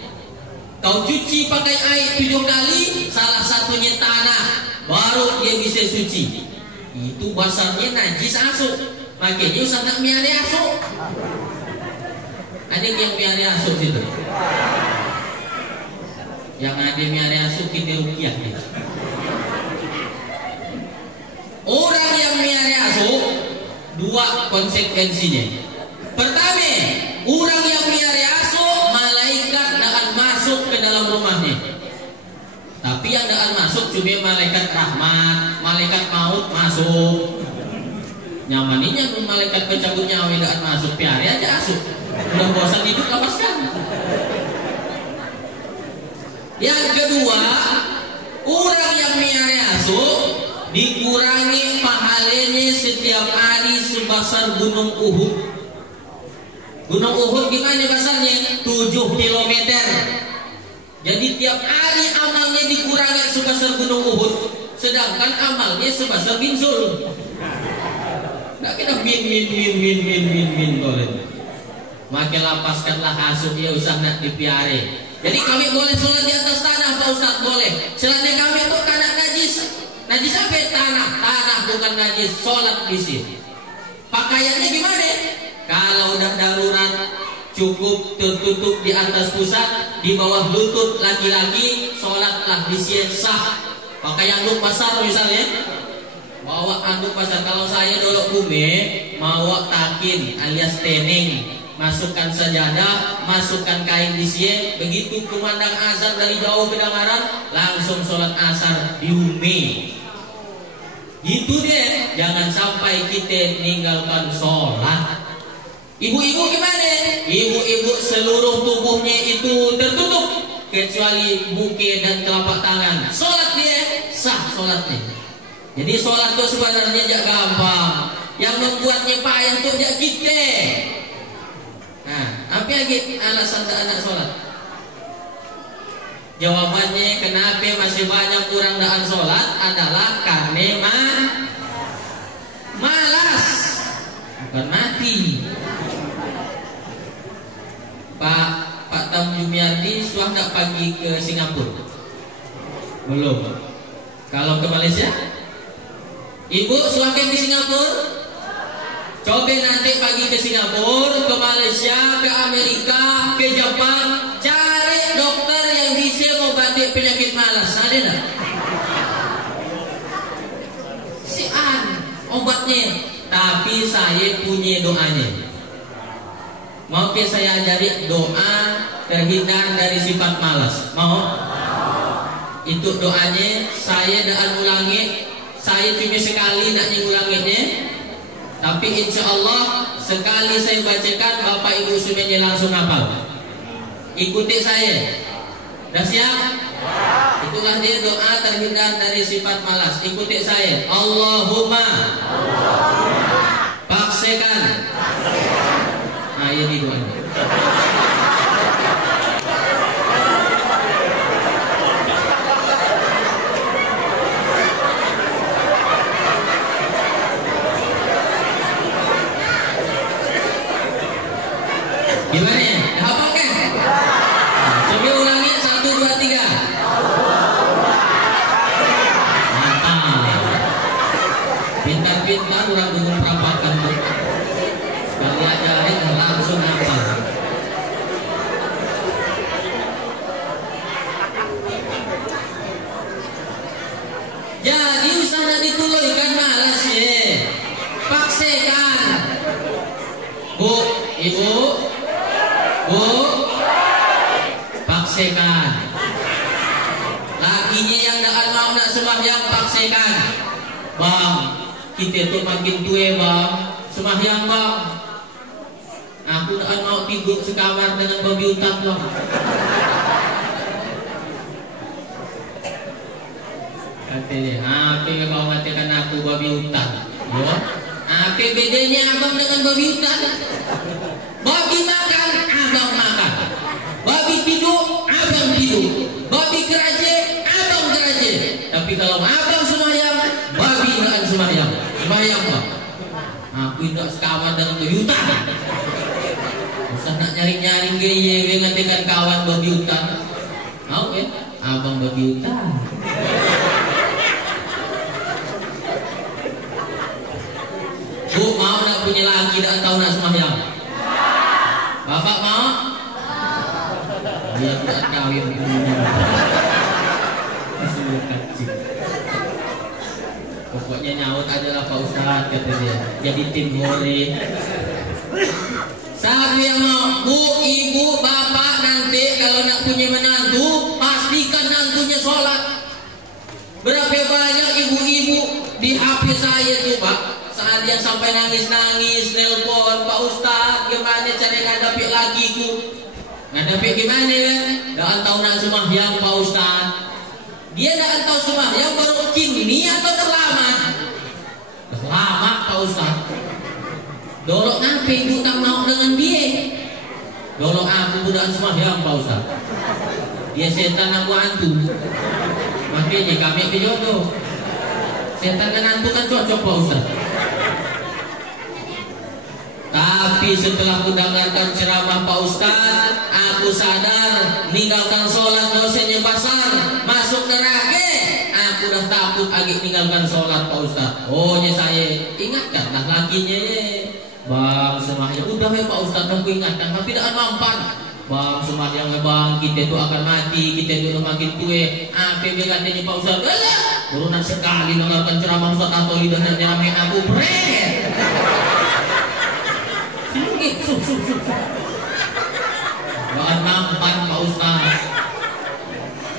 Kau cuci pakai air 7 kali, salah satunya tanah, baru dia bisa suci. Itu basarnya najis asuk. Makanya usah nak miari asuk. Ada yang miari asuk situ. Yang ada miari asuk kita rukiah gitu. Orang yang miari asuk 2 konsekuensinya. Pertama, orang yang miari asuk, malaikat akan masuk ke dalam rumahnya. Tapi yang akan masuk cuma malaikat rahmat, malaikat maut masuk. Nyamaninya malaikat pencabut nyawa tidak masuk, piari aja asuk. Udah bosan hidup lepaskan. Yang kedua, orang yang miari asuk dikurangi pahalanya setiap hari sebesar Gunung Uhud. Gunung Uhud gimana basarnya? 7 kilometer. Jadi tiap hari amalnya dikurangi sebesar Gunung Uhud, sedangkan amalnya sebesar Binsul. Nggak kita min boleh. Maka lapaskanlah asuk ya usah nak dipiare. Jadi kami boleh sholat di atas tanah Pak Ustaz, boleh. Selain kami itu karena najis. Najis apa? Tanah bukan najis. Sholat di sini. Pakaiannya gimana? Kalau udah darurat cukup tertutup di atas pusat, di bawah lutut laki-laki, sholatlah di sini sah. Pakaian anduk pasar misalnya, bawa anduk pasar. Kalau saya dulu kume, bawa takin alias tening. Masukkan sajadah, masukkan kain di sini. Begitu kumandang azan dari jauh kedengaran, langsung sholat asar di umi. Gitu deh, jangan sampai kita meninggalkan sholat. Ibu-ibu gimana? Ibu-ibu seluruh tubuhnya itu tertutup kecuali buke dan telapak tangan. Sholat dia sah sholatnya. Jadi sholat itu sebenarnya tidak gampang. Yang membuatnya payah itu tidak kita. Nah, apa lagi alasan anak sholat? Jawabannya kenapa masih banyak orang tidak sholat adalah karena malas, bukan mati. Pak Tam Jumiardi sudah nggak pergi ke Singapura? Belum. Kalau ke Malaysia? Ibu sudah ke Singapura? Coba nanti pagi ke Singapura, ke Malaysia, ke Amerika, ke Jepang, cari dokter yang bisa mengobati penyakit malas. Ada tak? Obatnya. Tapi saya punya doanya. Mau ke saya ajari doa terhindar dari sifat malas? Mau? Itu doanya saya dah ulangi. Saya cuma sekali nak ngulanginnya. Tapi insya Allah sekali saya bacakan Bapak Ibu semuanya langsung hafal. Ikuti saya. Dah siap? Itulah dia doa terhindar dari sifat malas. Ikuti saya. Allahumma paksekan. Nah ini doanya. Gimana ya? Hafal kan? Coba ulangi 1, 2, 3. Mantap. Pintar-pintar orang dengan perampakan tuh. Sekali ajarin langsung hafal. Jadi usah ditului kan malas ya. Paksekan. Bu, ibu, bu, paksekan. Lakinya yang tidak mau nak sembahyang paksekan. Bang, kita tuh makin tua bang, sembahyang bang. Aku tidak mau tidur sekamar dengan babi hutan bang. Katanya, apa yang kau matikan aku babi hutan? Ya, apa bedanya abang dengan babi hutan? Babi makan, abang makan. Babi tidur, abang tidur. Babi keraje, abang keraje. Tapi kalau abang sembahyang, babi tidak sembahyang. Sembahyang bang. Aku tidak sekawan dengan babi hutan. Usah nak nyaring-nyaring gaya ngatikan kawan babi hutan. Mau ya? Abang babi hutan. Bu, mau nak punya laki dan tahu nak sembahyang? Bapak mau? Dia tak kawin dulu. Pokoknya nyaut adalah Pak Ustadz kata dia. Jadi tim hore. Siapa yang mau? Bu, ibu, bapak nanti kalau nak punya menantu pastikan nantunya sholat. Berapa banyak ibu-ibu di HP saya tuh Pak? Saat dia sampai nangis-nangis, nelpon Pak Ustadz, gimana cara ngadapi lakiku? Ngadapi gimana ya? Dah tahu nak sembahyang Pak Ustadz. Dia dah tahu sembahyang baru kini atau terlama? Dah lama Pak Ustadz. Dolok ngapain ibu tak mau dengan dia? Dolok aku budak sembahyang Pak Ustadz. Dia setan aku hantu. Makanya kami kejodoh. Setan dan hantu kan cocok Pak Ustadz. Tapi setelah aku dengarkan ceramah Pak Ustadz, aku sadar meninggalkan sholat dosanya besar, masuk neraka. Aku dah takut lagi meninggalkan sholat Pak Ustadz. Oh ya saya ingatkanlah lakinya ya. Bang sembahyang udah ya Pak Ustadz, aku ingatkan tapi tidak mampan. Bang sembahyang ya bang, kita itu akan mati, kita itu makin tua. Apa katanya Pak Ustadz? Alah, turunan sekali dengarkan ceramah Ustadz atau lidah dan nyamai aku bret. Jangan nampan Pak Ustaz.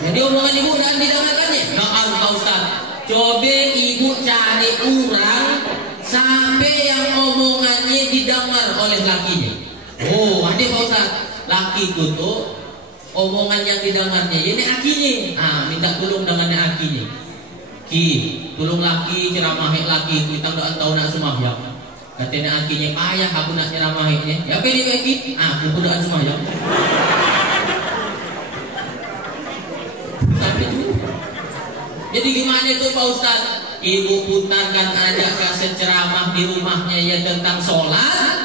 Jadi omongan ibu dan didengarkannya. Maaf Pak Ustaz. Coba ibu cari orang sampai yang omongannya didengar oleh lakinya. Oh, ada Pak Ustaz. Lakiku tuh omongan yang didengarnya ini akinya. Minta tolong dengannya akinya. Ki, tolong laki ceramahin laki kita enggak tahu nak sembahyang. Katanya akinya payah aku nak nyeramahinnya. Ya pilih lagi. Aku udah sembahyang. Jadi gimana itu Pak Ustadz? Ibu putarkan aja kaset ceramah di rumahnya ya tentang sholat.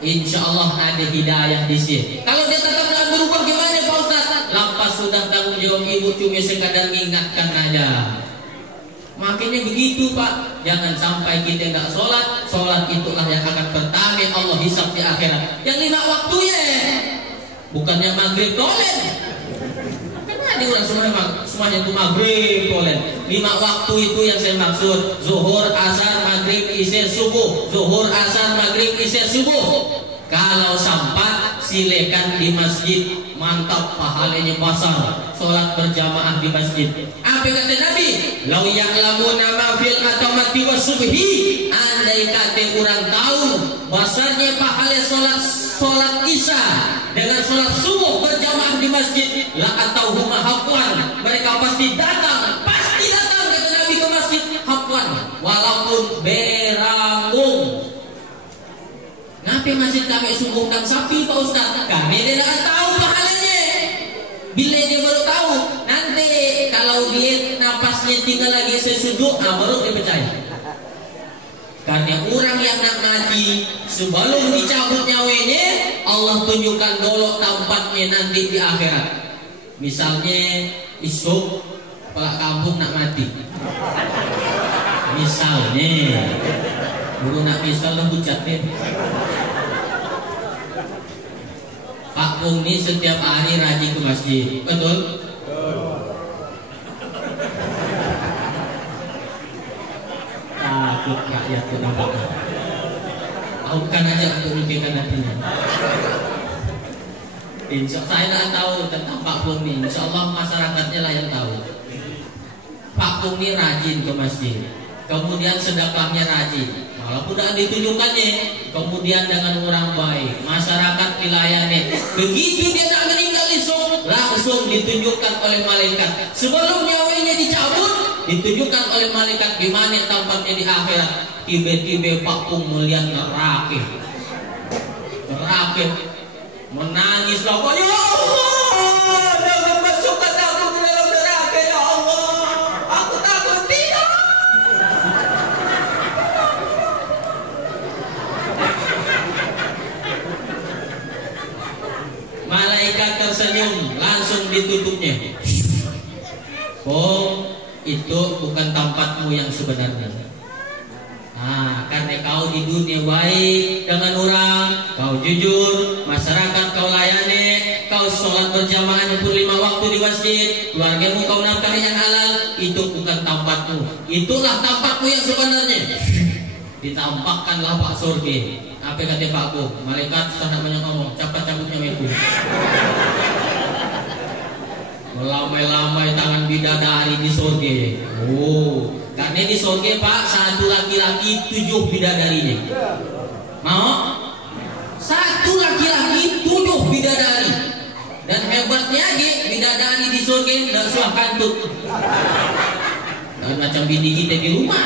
Insya Allah ada hidayah di sini. Kalau dia tetap tidak berubah gimana Pak Ustadz? Lapas sudah tanggung jawab ibu, cuma sekadar mengingatkan aja. Makanya begitu Pak. Jangan sampai kita tidak sholat. Sholat itulah yang akan pertama Allah hisab di akhirat. Yang 5 waktu ya. Bukannya maghrib tolen. Karena ada orang semuanya itu maghrib tolen. 5 waktu itu yang saya maksud. Zuhur, asar, maghrib, isya, subuh. Zuhur, asar, maghrib, isya, subuh. Kalau sempat silakan di masjid. Mantap pahalanya besar. Sholat berjamaah di masjid. Apa kata Nabi? Lau ya'lamuna ma fil atamati wasubhi. Andai kata orang tahu besarnya pahala sholat isya dengan sholat subuh berjamaah di masjid, la atauhuma hafwan. Mereka pasti datang kata Nabi ke masjid hafwan, walaupun berangung. Ngapa masjid kami subuhkan sapi Pak Ustaz? Kami tidak tahu pahalanya. Bila dia baru tahu, nanti kalau dia napasnya tinggal lagi sesuduk, baru dia percaya. Karena orang yang nak mati sebelum dicabut nyawanya, Allah tunjukkan dulu tempatnya nanti di akhirat. Misalnya isuk kepala kampung nak mati, misalnya guru nak misal hujat nih, Pak Pung ini setiap hari rajin ke masjid, betul? Takut rakyat kenapa? Bukan aja untuk memikirkan hatinya. Insya Allah saya tidak tahu tentang Pak Pung ini. Insya Allah masyarakatnya lah yang tahu. Pak Pung ini rajin ke masjid, kemudian sedekahnya rajin, walaupun tidak ditunjukkannya. Kemudian dengan orang baik, masyarakat dilayani. Begitu dia tak meninggal langsung ditunjukkan oleh malaikat. Sebelum nyawanya dicabut, ditunjukkan oleh malaikat di mana tempatnya di akhirat. Tiba-tiba Pak Pung melihat neraka, menangis lah, ya Allah, jangan masukkan aku ke dalam neraka, ya Allah, aku takut tidak. Malaikat tersenyum, langsung ditutupnya. Pung, itu bukan tempatmu yang sebenarnya. Karena kau di dunia baik dengan orang, kau jujur, masyarakat kau layani, kau sholat berjamaah pun 5 waktu di masjid, keluargamu kau nafkahi yang halal, itu bukan tempatmu. Itulah tempatmu yang sebenarnya. Ditampakkanlah Pak surga. Apa kata Pak Bu? Malaikat sangat banyak ngomong, cabut-cabutnya itu. Melamai-lamai tangan bidadari di surga. Karena di surga Pak, satu laki-laki 7 bidadarinya. Mau? Satu laki-laki 7 bidadari. Dan hebatnya bidadari di surga tidak suah kantut. Dan macam bini kita di rumah,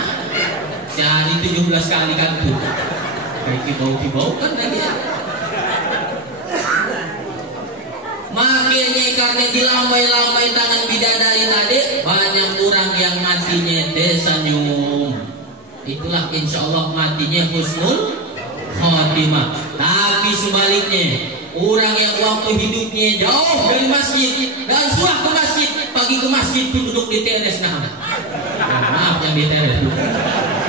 sehari 17 kali kantut. Kayak kibau-kibau kan lagi. Makanya karena dilambai-lambai tangan bidadari tadi, banyak orang yang matinya tersenyum. Itulah insya Allah matinya husnul khotimah. Tapi sebaliknya, orang yang waktu hidupnya jauh dari masjid dan suah ke masjid, pagi ke masjid itu duduk di teres. Maaf yang di teres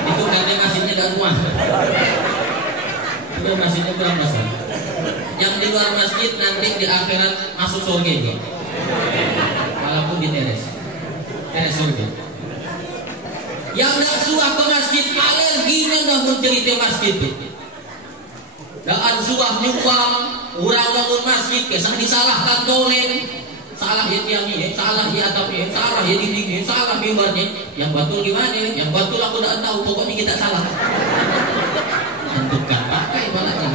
itu karena masjidnya gak kuat. Itu masjidnya kurang besar. Yang di luar masjid nanti di akhirat masuk surga juga. Walaupun di teres surga. Yang tidak suah ke masjid, alerginya dah mencerita masjid itu. Dan suah nyumbang, orang bangun masjid, kesah disalahkan tolen, salah ya tiangnya, salah ya atapnya, salah ya dindingnya, salah mimbarnya. Yang betul gimana? Yang betul aku tidak tahu, pokoknya kita salah. Tentukan pakai balanya.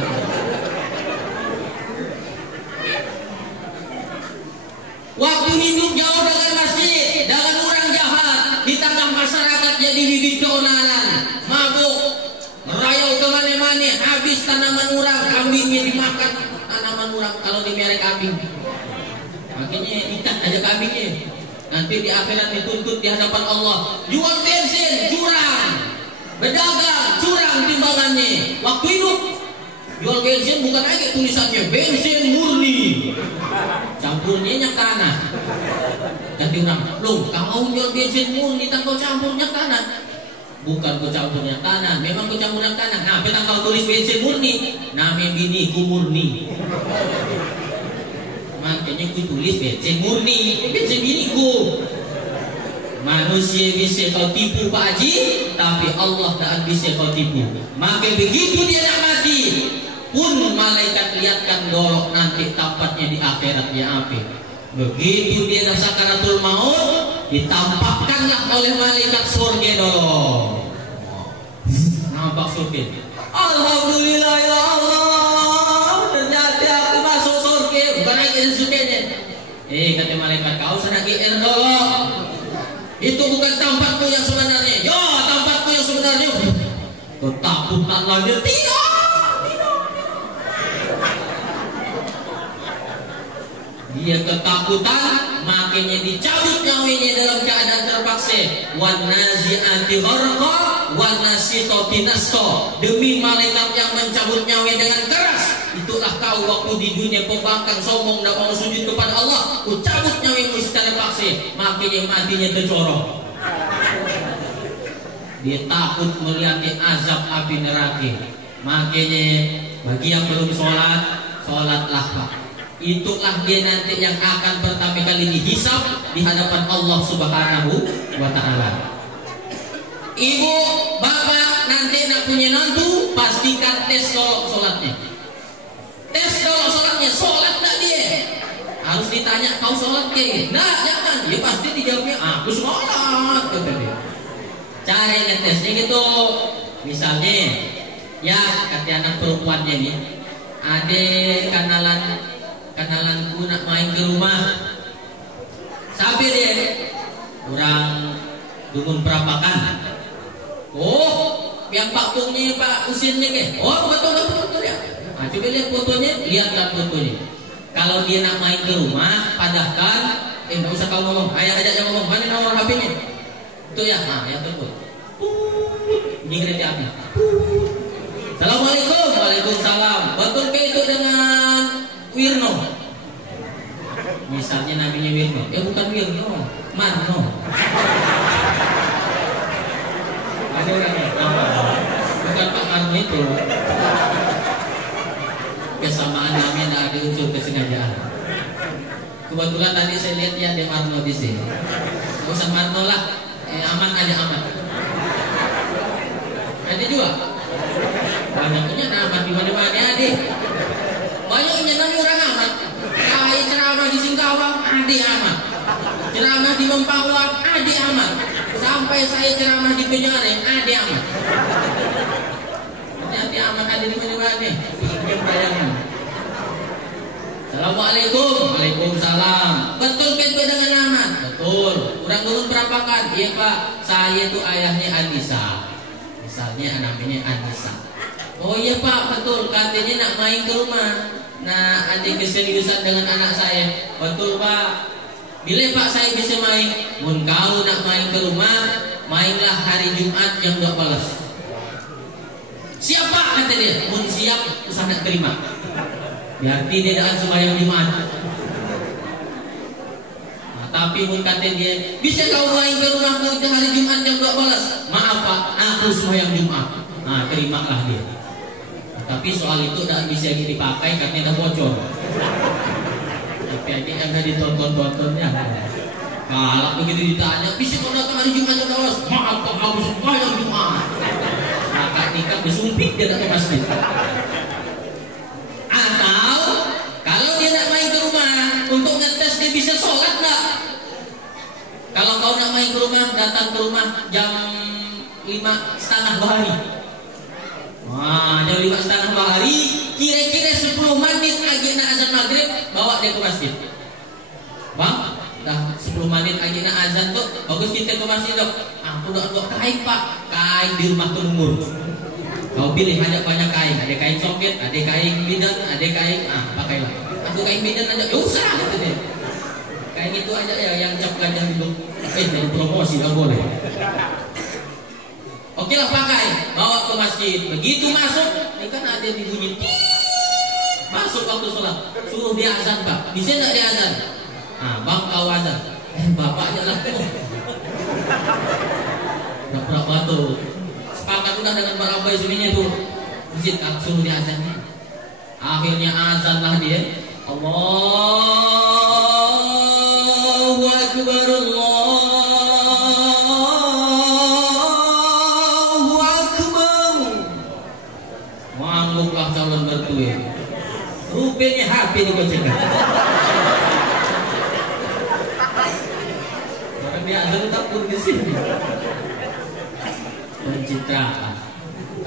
Waktu hidup jauh dengan masjid, dengan orang jahat, di tengah masyarakat jadi bibit keonaran, mabuk, merayau kemana-mana, habis tanaman orang, kambingnya dimakan tanaman orang kalau dimerek kambing. Makanya ikat aja kambingnya. Nanti di akhirat dituntut di hadapan Allah. Jual bensin, curang, berdagang, curang timbangannya. Waktu hidup jual bensin bukan lagi tulisannya bensin murni, campurnya minyak tanah. Nanti orang, loh kamu jual bensin murni tak kau campur minyak tanah? Bukan kau campur minyak tanah, memang kau campur minyak tanah. Nah, petang kau tulis bensin murni, namanya biniku murni. Makanya ku tulis bensin murni, bensin biniku. Manusia bisa kau tipu Pak Haji, tapi Allah tak bisa kau tipu. Maka begitu dia nak mati, pun malaikat lihatkan dorok nanti tempatnya di akhirat dia apa. Begitu dia dah sakaratul maut, ditampakkanlah oleh malaikat surga dorok. Nampak surga. Alhamdulillah ya Allah, ternyata aku masuk surga. Bukan lagi surganya. Kata malaikat, kau sana GR dorok. Itu bukan tempatku yang sebenarnya. Ya, tempatku yang sebenarnya. Ketakutan lagi. Tidak. Dia ketakutan, makanya dicabut nyawanya dalam keadaan terpaksa. wan nazi'ati gharqa wan nasitati nasqa, demi malaikat yang mencabut nyawa dengan keras. Itulah kau waktu di dunia pembangkang sombong dan mau sujud kepada Allah, ku cabut nyawamu secara paksa, makanya matinya tercorong. Dia takut melihat azab api neraka. Makanya bagi yang belum sholat, sholatlah Pak. Itulah dia nanti yang akan pertama kali dihisab di hadapan Allah Subhanahu wa Ta'ala. Ibu, bapak nanti nak punya nantu, pastikan tes sholatnya. Tes kalau sholatnya, sholat tak dia? Harus ditanya, kau sholat ke? Nah, jangan. Ya pasti dijawabnya, aku sholat, kata dia. Cara ngetesnya gitu. Misalnya, ya kata anak perempuannya nih, ada kenalanku nak main ke rumah. Sampai dia, orang dumun perapakan. Oh, yang Pak Pungnya, Pak Usinnya ke? Oh, betul ya. Nah, coba lihat fotonya, lihatlah fotonya. Kalau dia nak main ke rumah, padahkan, nggak usah kau ngomong, ayah ajak dia ngomong, mana nomor HP-nya? Itu ya, nah ya telepon. Ini kereta api. Assalamualaikum, waalaikumsalam. Betul ke itu dengan Wirno? Misalnya namanya Wirno, ya bukan Wirno, Marno. Ada orangnya, bukan Pak Marno itu. Kesamaan namanya tidak ada unsur kesengajaan. Kebetulan tadi saya lihat ya ada Marno di sini. Gak usah Marno lah, aman aja aman. Ada juga. Banyaknya nama di mana-mana ada. Banyaknya nama orang amat. Kayak ceramah di Singkawang ada amat. Ceramah di Mempawah ada amat. Sampai saya ceramah di Penjara ada amat. Hati amat ada di mana-mana. Assalamualaikum, waalaikumsalam. Betul kan itu dengan amat? Betul. Kurang turun berapakan? Iya Pak, saya itu ayahnya Anissa. Misalnya namanya Anissa. Oh iya Pak, betul. Katanya nak main ke rumah. Nah, ada keseriusan dengan anak saya. Betul Pak. Bila Pak saya bisa main? Mun kau nak main ke rumah, mainlah hari Jumat jam 12. Siapa kata dia? Mun siap, usah nak terima. Berarti dia dah sembahyang Jumat. Nah, tapi mun kata dia, bisa kau main ke rumahku itu hari Jumat jam 12? Maaf Pak, aku sembahyang Jumat. Nah, terimalah dia. Nah, tapi soal itu dah bisa dipakai katanya dah bocor. Tapi ini ada ditonton-tontonnya. Kalau begitu ditanya, bisa kau datang hari Jumat jam 12? Maaf Pak, aku sembahyang Jumat. Nikah bersumpit dia datang masjid. Atau kalau dia nak main ke rumah untuk ngetes dia bisa sholat nggak? Kalau kau nak main ke rumah, datang ke rumah jam 5:30 hari. Wah, jam 5:30 hari, kira-kira 10 menit lagi nak azan maghrib, bawa dia ke masjid. Bang, dah 10 menit lagi nak azan tuh, bagus kita ke masjid dok. Aku dok kain Pak, kain di rumah penumur. Kau pilih ada banyak kain, ada kain soket, ada kain bidan, ada kain, pakailah. Aku kain bidan aja, usah gitu deh. Kain itu aja ya yang cap gajah dulu. Jadi promosi nggak boleh. Oke lah pakai, bawa ke masjid. Begitu masuk, ini kan ada bunyi. Masuk waktu sholat, suruh dia azan Pak. Bisa nggak dia azan? Bang kau azan. Bapak aja lah. Berapa batu. Sepakat udah dengan Pak Abai suninya tuh. Masjid suruh dia azan. Akhirnya azan lah dia. Allahu Akbar, Allahu Akbar. Mangguklah calon mertua. Rupanya HP dikocokkan. Orang dia azan takut di sini. Pencitraan.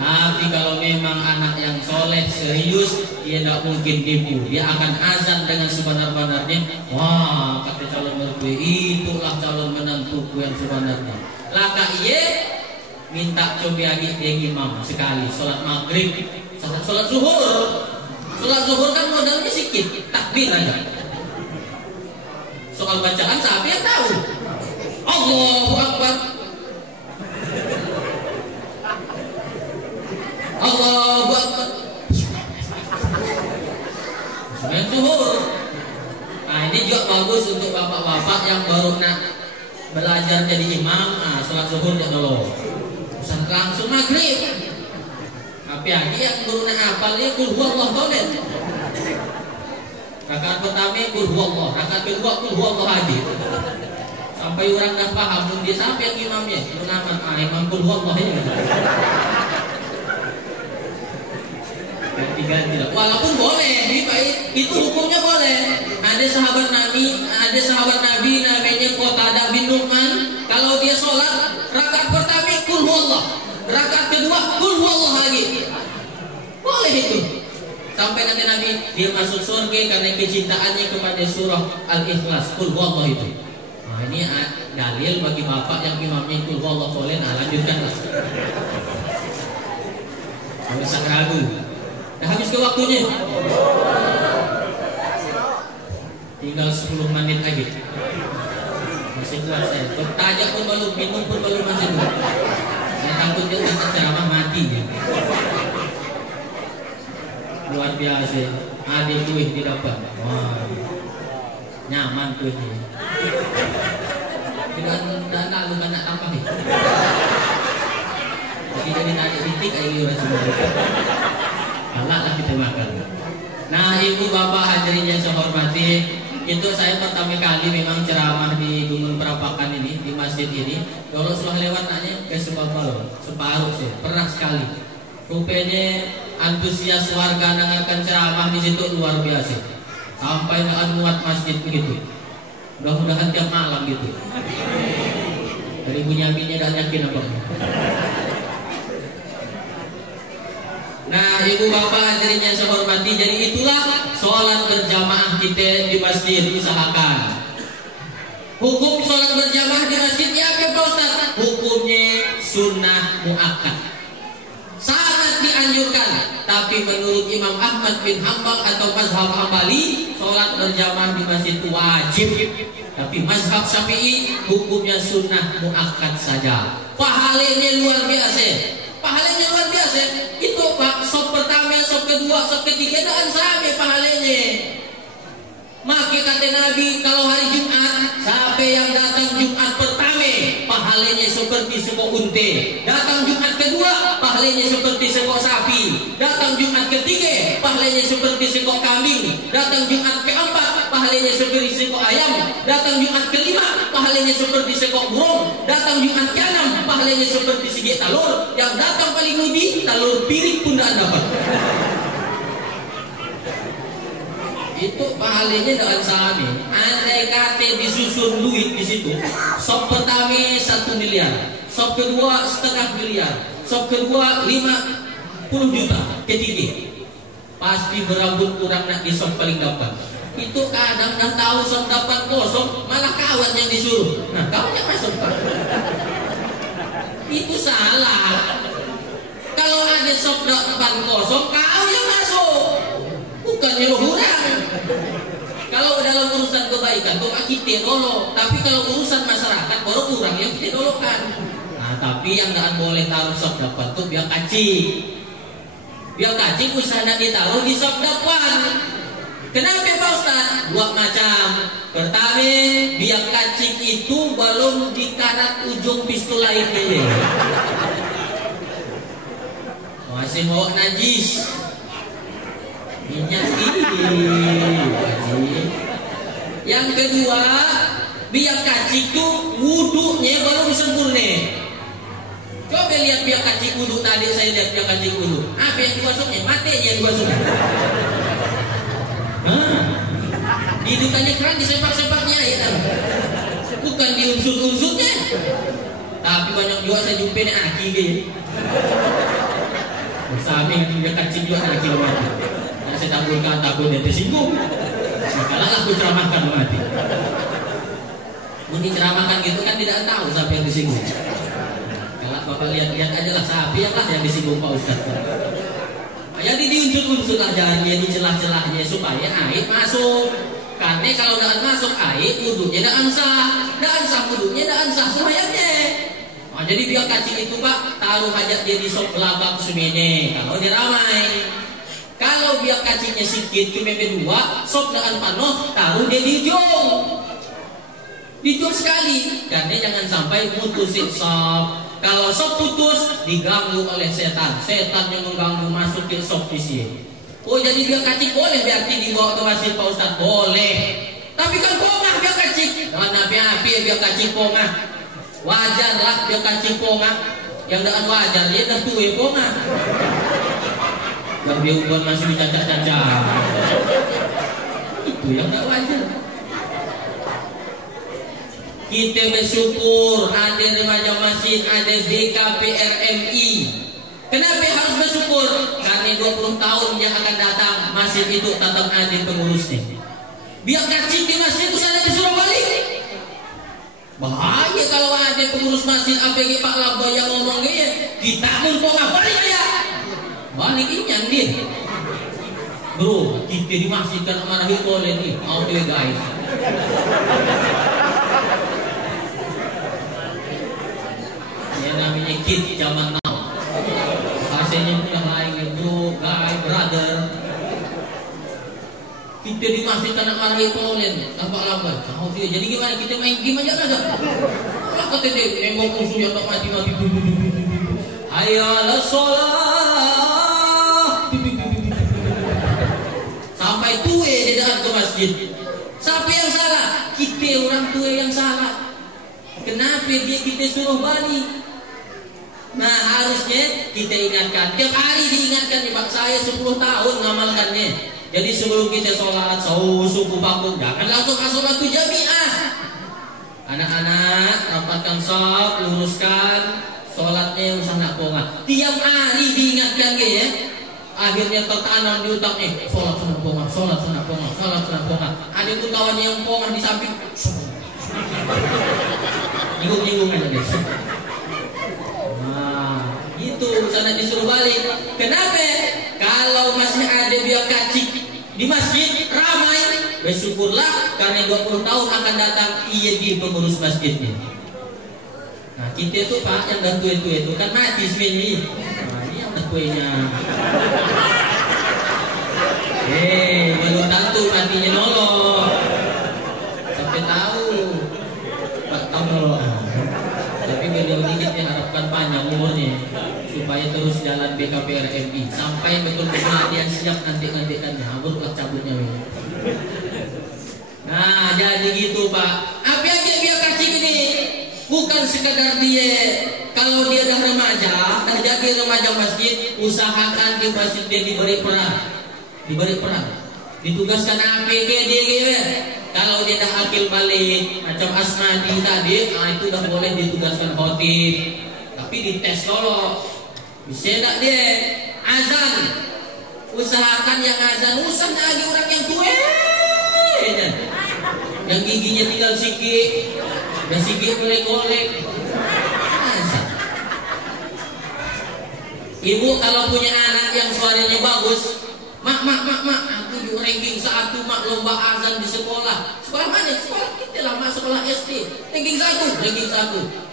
Tapi kalau memang anak yang soleh serius, dia tidak mungkin tipu. Dia akan azan dengan sebenar-benarnya. Wah, kata calon mertua, itulah calon menantuku yang sebenarnya. Laka iye minta coba lagi dia imam sekali sholat maghrib, sholat zuhur. Sholat zuhur kan modalnya sedikit, takbir aja. Soal bacaan siapa yang tahu? Allahu Akbar. Allahu Akbar. Sembahyang zuhur. Nah, ini juga bagus untuk bapak-bapak yang baru nak belajar jadi imam. Nah, sholat zuhur ya dulu. Langsung maghrib. Apalagi yang baru nak hafal dia kul huwallah boleh. Rakaat pertama kul huwallah, rakaat kedua kul huwallah lagi. Sampai orang dah paham dia sampai yang imamnya. Nama imam kul huwallah ya. Ganti-ganti lah. Walaupun boleh, itu hukumnya boleh. Ada sahabat Nabi namanya Qatadah bin Nu'man. Kalau dia sholat rakaat pertama kul huwallah, rakaat kedua kul huwallah lagi. Boleh itu. Sampai nanti Nabi dia masuk surga karena kecintaannya kepada surah Al-Ikhlas kul huwallah itu. Nah, ini dalil bagi bapak yang imamnya kul huwallah boleh. Nah, lanjutkanlah. Kalau sang ragu. Dah habis ke waktunya. Tinggal 10 menit lagi. Masih kuat saya. Bertajak pun belum, minum pun belum masih kuat. Saya takut dia tak ceramah mati ya. Luar biasa. Ada kuih didapat. Wah. Nyaman kuihnya. Tidak lalu kan nak tambah ni. Jadi nak titik air orang semua. Alatlah kita makan. Nah, ibu bapak hadirin yang saya hormati, itu saya pertama kali memang ceramah di Gunung Perapakan ini, di masjid ini. Kalau sudah lewat nanya ke separuh sih, pernah sekali. Rupanya antusias warga dengarkan ceramah di situ luar biasa. Sampai nak muat masjid begitu. Mudah-mudahan tiap malam gitu. Dari bunyi-bunyinya dah yakin apa? Nah, ibu bapak hadirin yang saya hormati, jadi itulah sholat berjamaah kita di masjid diusahakan. Hukum sholat berjamaah di masjidnya apa Pak Ustaz? Hukumnya sunnah muakkad. Sangat dianjurkan. Tapi menurut Imam Ahmad bin Hanbal atau mazhab Hambali, sholat berjamaah di masjid itu wajib. Tapi mazhab Syafi'i hukumnya sunnah muakkad saja. Pahalanya luar biasa. Pahalanya luar biasa. Itu Pak, sop pertama, sop kedua, sop ketiga dan sampai pahalanya. Maka kata Nabi, kalau hari Jumat, sampai yang datang Jumat pertama, pahalanya seperti sekok unta. Datang Jumat kedua, pahalanya seperti sekok sapi. Datang Jumat ketiga, pahalanya seperti sekok kambing. Datang Jumat keempat, pahalanya seperti sekok ayam. Datang Jumat kelima, pahalanya seperti sekok burung. Datang Jumat keenam, pahalanya seperti segi telur. Yang datang paling lebih, telur piring pun tidak dapat. Itu pahalanya dengan sami. Andai kata disusun duit di situ, sop pertama 1 miliar, sop kedua 0,5 miliar, sop kedua 50 juta, ketiga pasti berambut kurang nak di sop paling dapat. Itu kadang dah tahu sop dapat kosong, malah kawan yang disuruh. Nah, kawan yang masuk Pak. Itu salah. Kalau ada sop dapat kosong, kau yang masuk. Bukan orang. Kalau dalam urusan kebaikan tuh kita tolong, tapi kalau urusan masyarakat baru orang yang kita tolongkan. Nah, tapi yang tak boleh taruh sop dapat tuh biar kacing. Biar kacing usaha ditaruh di sop dapat. Kenapa Pak Ustaz? Dua macam. Pertama, biar kacing itu belum dikarat ujung pistol lainnya. Masih mau najis. Minyak ini. Yang kedua, biar kacing itu wudhunya baru sempurna. Coba lihat biar kacing wudhu tadi, saya lihat biar kacing wudhu. Apa yang dibasuhnya? Mati yang dibasuhnya. Dihidupannya keran disepak-sepaknya ya. Bukan diunsut-unsutnya. Tapi banyak juga saya jumpa nih aki gitu. Bersama dia kacing juga aki mati. Dan saya takut dia tersinggung. Makalah aku ceramahkan mati. Mau diceramahkan gitu kan tidak tahu siapa yang disinggung. Kalau Bapak lihat-lihat aja lah siapa yang disinggung Pak Ustaz. Jadi diunsut-unsut lah jalannya, di celah-celahnya supaya air masuk. karena kalau daan masuk air wudunya daan sah wudunya daan sah semayangnya. Nah, jadi biar kacing itu Pak taruh hajat dia di sok belakang semuanya kalau dia ramai. Kalau biar kacingnya sedikit kemebe dua sok daan panoh taruh dia di jong sekali karena jangan sampai putusin sop. Kalau sop putus diganggu oleh setan yang mengganggu masuk ke sop di sini. Oh jadi biar kacing boleh berarti dibawa ke masjid Pak Ustaz boleh. Tapi kan pongah biar kacing. Jangan api biar kacing pongah. Wajar lah biar kacing pongah. Yang tidak wajar dia dah tuwe pongah. Yang dia ubah masih cacat-cacat. Itu yang tidak wajar. Kita bersyukur ada remaja masjid, ada DKPRMI. Kenapa harus bersyukur? Karena 20 tahun yang akan datang masjid itu tetap ada pengurusnya. Biar kacing di masjid itu sana disuruh balik. Bahaya kalau ada pengurus masjid APG Pak Labo yang ngomong gaya, kita pun kok balik ya. Balikin dia. Bro, kita di masjid kan marahi boleh nih. Oke guys. Yang namanya kid zaman now. Bahasanya punya lain bro, guy, brother. Kita di masjid anak marahi polen, lambat-lambat. Tahu dia. Jadi gimana? Kita main game aja lah. Kalau kata dia nembok musuh yang tak mati-mati. Hayalah sholat. Sampai tua dia datang ke masjid. Siapa yang salah? Kita orang tua yang salah. Kenapa dia kita suruh balik? Nah harusnya kita ingatkan. Tiap hari diingatkan nih Pak. Saya 10 tahun ngamalkannya. Jadi sebelum kita sholat suku bakung jangan langsung sholat jamiah. Anak-anak rapatkan shop, luruskan sholatnya usah nak pongan. Tiap hari diingatkan ya. Akhirnya tertanam di otaknya sholat sunat pongan, sholat sunat pongan, sholat sunat pongan. Ada pun kawannya yang pongan di samping. Nyinggung-nyinggung aja guys. Itu sana disuruh balik. Kenapa? Kalau masih ada biar kacik di masjid ramai, bersyukurlah karena 20 tahun akan datang ia di pengurus masjidnya. Nah kita itu Pak yang dah tua-tua itu kan mati sebenarnya. Nah ini yang dah tuanya. Belum tentu matinya nolong. Sampai tahu Pak tahu. Tapi beliau ini kita harapkan panjang umurnya supaya terus jalan BKPRMI sampai betul-betul dia siap nanti ngantikannya barulah cabutnya. Nah jadi gitu Pak. Apa yang dia biar kacing ini bukan sekadar dia kalau dia dah remaja, dah jadi remaja masjid, usahakan di masjid dia diberi peran, ditugaskan APG dia. Kalau dia dah akil balik macam Asmadi tadi, nah itu dah boleh ditugaskan khotib. Tapi dites dulu. Bisa tak dia azan? Usahakan yang azan usah lagi orang yang tua. Yang giginya tinggal sikit, dan sikit golek-golek. Azan. Ibu kalau punya anak yang suaranya bagus, mak, aku di ranking 1 mak lomba azan di sekolah. Sekolah mana? Sekolah kita lah, mak sekolah SD. Ranking 1.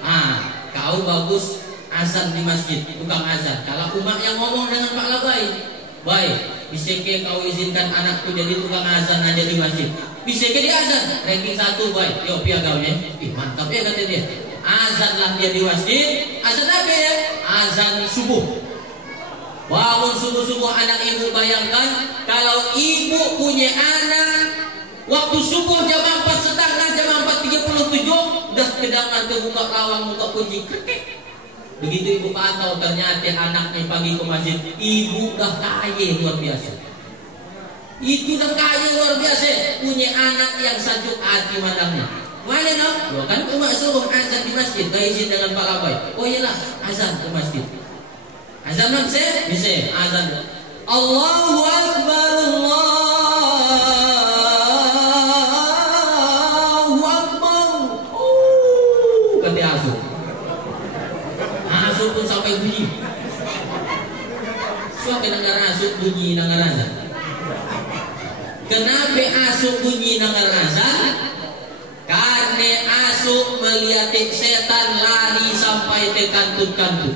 Ah, kau bagus azan di masjid, tukang azan. Kalau umat yang ngomong dengan Pak Labai, baik, bisa ke kau izinkan anakku jadi tukang azan aja di masjid. Bisa ke dia azan, ranking 1 baik. Yo piagaunya, mantap ya kata dia. Azanlah dia di masjid. Azan apa ya? Azan subuh. Bangun subuh-subuh anak ibu, bayangkan kalau ibu punya anak waktu subuh jam 4.30, jam 4.37 udah kedangan terbuka lawang buka kunci kretek. Begitu ibu pantau ternyata anaknya pagi ke masjid, ibu udah kaya luar biasa. Itu udah kaya luar biasa, punya anak yang sajuk hati madangnya. Mana dong? Kan cuma suruh azan di masjid, gak izin dengan Pak Labai. Oh iyalah azan ke masjid. Azan mana bisa azan. Allahu Akbar, Allahu Akbar. Kata asuh. Asuh pun sampai bunyi. Suaka dengar asuh bunyi dengar azan. Kenapa asuk bunyi dengar azan? Karena asuk melihat setan lari sampai ke kantut-kantut.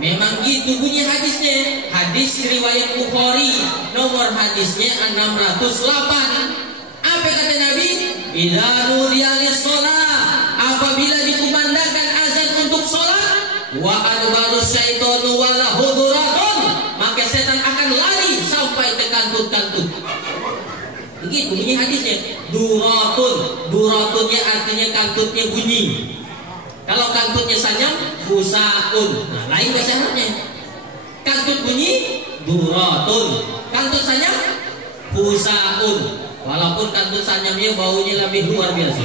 Memang gitu bunyi hadisnya. Hadis riwayat Bukhari, nomor hadisnya 608. Apa kata Nabi? Idza nudiya lis-shalah, apabila dikumandangkan azan untuk salat, wa adbaru syaitanu wa lahu duratun, maka setan akan lari sampai ke kantut-kantut. Begitu bunyi hadisnya. Duratun, duratunnya artinya kantutnya bunyi. Kalau kantutnya sanyam, fusaun. Nah, lain bahasa Arabnya. Kantut bunyi, duratun. Kantut sanyam, fusaun. Walaupun kantut sanyamnya baunya lebih luar biasa.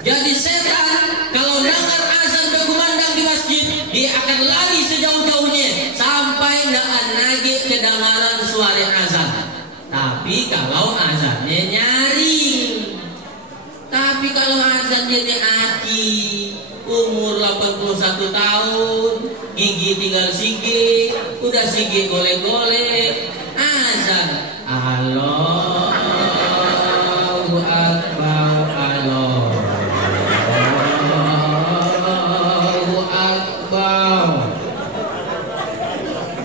Jadi setan kalau dengar azan berkumandang di masjid, dia akan lari sejauh-jauhnya sampai tidak lagi kedengaran suara azan. Tapi kalau azannya nyaring, tapi kalau azannya aki, umur 81 tahun, gigi tinggal sige, udah sige golek-golek, azan, Allahu Akbar, Allahu Akbar.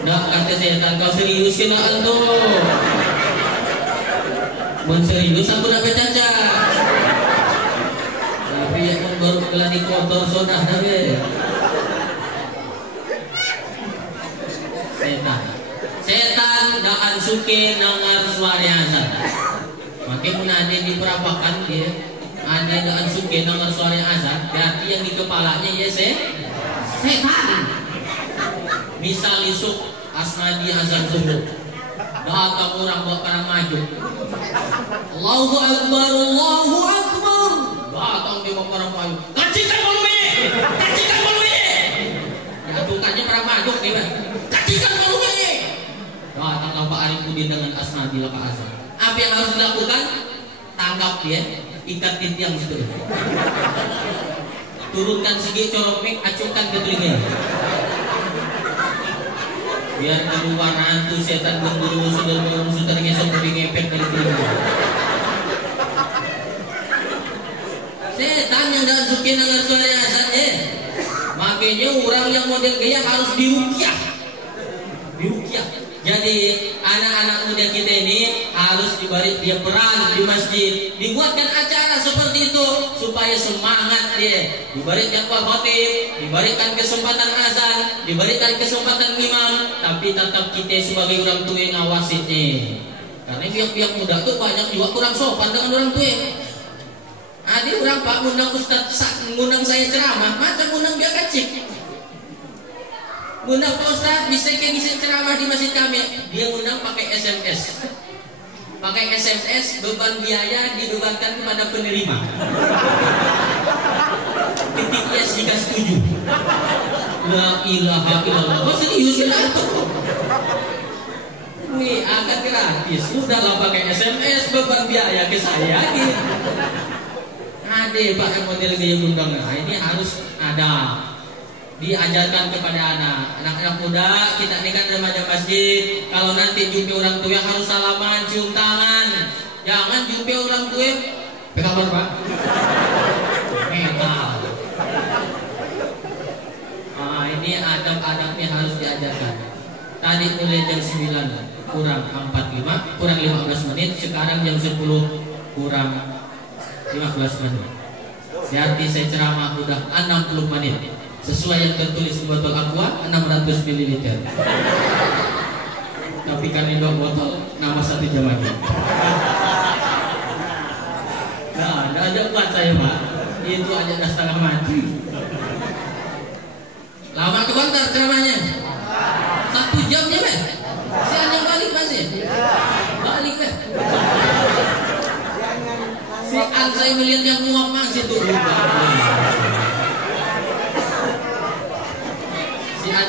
Nak kata setan, kau serius kena antum? Mun serius aku nak bercaca. Tapi yang baru kelani kotor sodah nabe. Setan daan suke dengar suara azan. Makin mun ada diperapakan dia, ada daan suke dengar suara azan, berarti yang di kepalanya ya setan. Misal isuk asnadi azan subuh, datang orang buat para maju, Allahu Akbar, Allahu Akbar, datang dia buat para maju, kacikkan volumenya, kacikkan volumenya, acukannya para maju dia, kacikkan volumenya. Datang Pak Arifudin dengan asnadi laka azan. Apa yang harus dilakukan? Tangkap dia, ikat di tiang situ. Turunkan segi corok mic, acungkan ke telinga. Biar keluar hantu setan gemburu sudah ngesok lebih ngepet dari telinga. Setan yang dalam suki dengar suara azan makanya orang yang model gaya harus dirukyah. Jadi anak-anak muda kita ini harus diberi dia peran di masjid, dibuatkan acara seperti itu supaya semangat dia, diberikan khotib, diberikan kesempatan azan, diberikan kesempatan imam, tapi tetap kita sebagai orang tua yang ngawasinya. Karena pihak-pihak muda tuh banyak juga kurang sopan dengan orang tua. Ada orang Pak ngundang Ustaz, ngundang saya ceramah, macam ngundang dia kecil. Ngundang Pak Ustaz, bisa ceramah di masjid kami. Dia ngundang pakai SMS. Pakai SMS, beban biaya dibebankan kepada penerima. Titik yes jika setuju. La ilaha illallah. Oh serius ya itu? Nih akan gratis. Udahlah pakai SMS, beban biaya ke saya. Ada Pak yang model gaya ngundang. Nah ini harus ada. Diajarkan kepada anak-anak muda, kita ini kan remaja masjid. Kalau nanti jumpa orang tua harus salaman, cium tangan. Jangan jumpa orang tua pegang Pak. Metal. Nah, ini adab-adabnya harus diajarkan. Tadi mulai jam 9 kurang 45, kurang 15 menit. Sekarang jam 10 kurang 15 menit. Berarti saya ceramah udah 60 menit. Sesuai yang tertulis di botol aqua 600 ml. Tapi kan ini 2 botol nama 1 jam lagi. Nah, ada buat saya Pak. Itu aja setengah mati. Lama kebentar ceramahnya. 1 jam ya Pak. Si ada balik masih. Balik Pak. Si Al saya melihat yang muak masih tuh.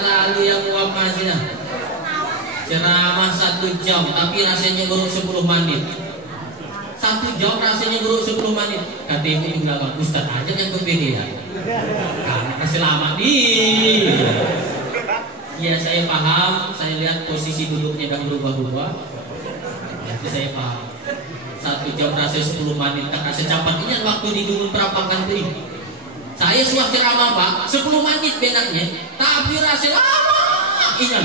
Lalu yang uap masih ceramah 1 jam tapi rasanya baru 10 menit. 1 jam rasanya baru 10 menit. Kata ibu juga Ustaz aja yang kepedean. Karena kasih lama nih. Ya saya paham, saya lihat posisi duduknya dan berubah-ubah. Itu saya paham. 1 jam rasanya 10 menit, tak secepat ini waktu di Gunung Prapakan itu. Saya suah ceramah Pak, 10 menit benaknya, tapi rasanya lama. Ini.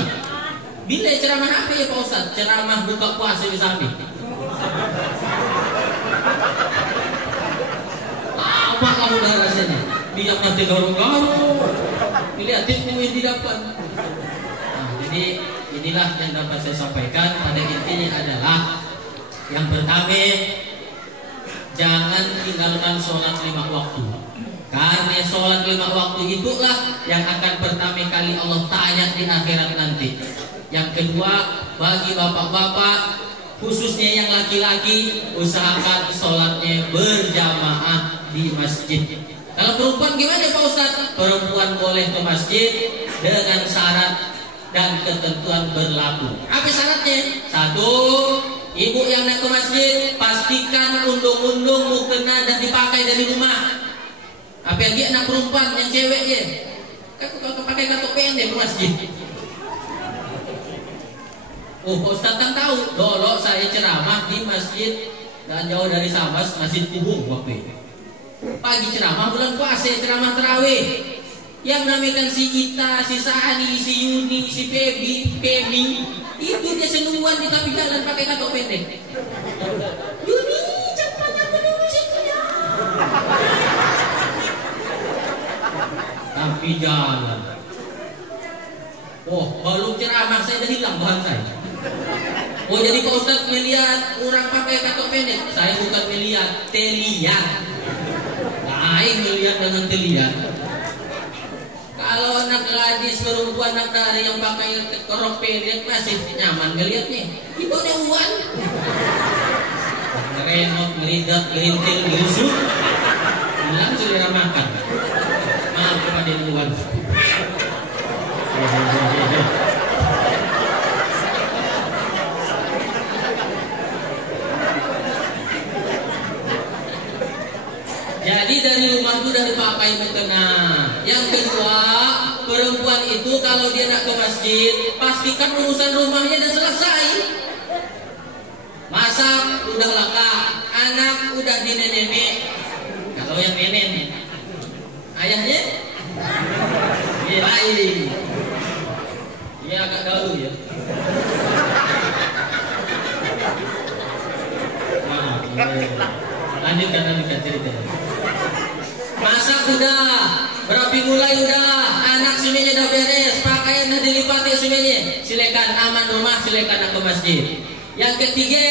Bila ceramah apa ya Pak Ustaz? Ceramah buka puasa di samping. Apa kamu dah rasanya? Biar nanti garuk-garuk. Lihatin kue di depan. Jadi inilah yang dapat saya sampaikan. Pada intinya adalah yang pertama, jangan tinggalkan sholat 5 waktu. Karena sholat 5 waktu itulah yang akan pertama kali Allah tanya di akhirat nanti. Yang kedua, bagi bapak-bapak, khususnya yang laki-laki, usahakan sholatnya berjamaah di masjid. Kalau perempuan gimana Pak Ustadz? Perempuan boleh ke masjid dengan syarat dan ketentuan berlaku. Apa syaratnya? 1, ibu yang nak ke masjid pastikan undung-undung mukena dan dipakai dari rumah. Apa lagi anak perempuan yang cewek ya? Kalau pakai katok pendek ke masjid. Oh Pak Ustadz kan tahu. Dulu saya ceramah di masjid dan jauh dari Sabas, Masjid Kubung waktu itu. Pagi ceramah bulan puasa, ceramah tarawih. Yang namakan si Gita, si Sani, si Yuni, si Feby, itu dia senunguan di tepi jalan pakai katok pendek. Yuni, cepatnya dulu situ ya. Tapi jalan. Oh, belum ceramah saya jadi hilang bahan saya. Oh, jadi Pak Ustadz melihat orang pakai katok pendek. Saya bukan melihat, telihat. Lain melihat dengan telihat. Kalau anak gadis perempuan anak dari yang pakai rok pendek masih nyaman ngeliatnya. Itu ada uan. Renok, ngeridak, ngerintil, ngerusuk. Hilang selera makan. Maaf kepada uan. Jadi dari rumah itu dari pakai mukena. Yang kedua, perempuan itu kalau dia nak ke masjid, pastikan urusan rumahnya dah selesai. Masak udah laka, anak udah dinenek. Kalau yang nenek, ayahnya, ya lain. Ya agak dahulu ya. Lanjutkan cerita. Masak udah, berapi mulai udah, anak semuanya udah beres, pakaian udah dilipati semuanya. Silakan aman rumah, silakan nak ke masjid. Yang ketiga,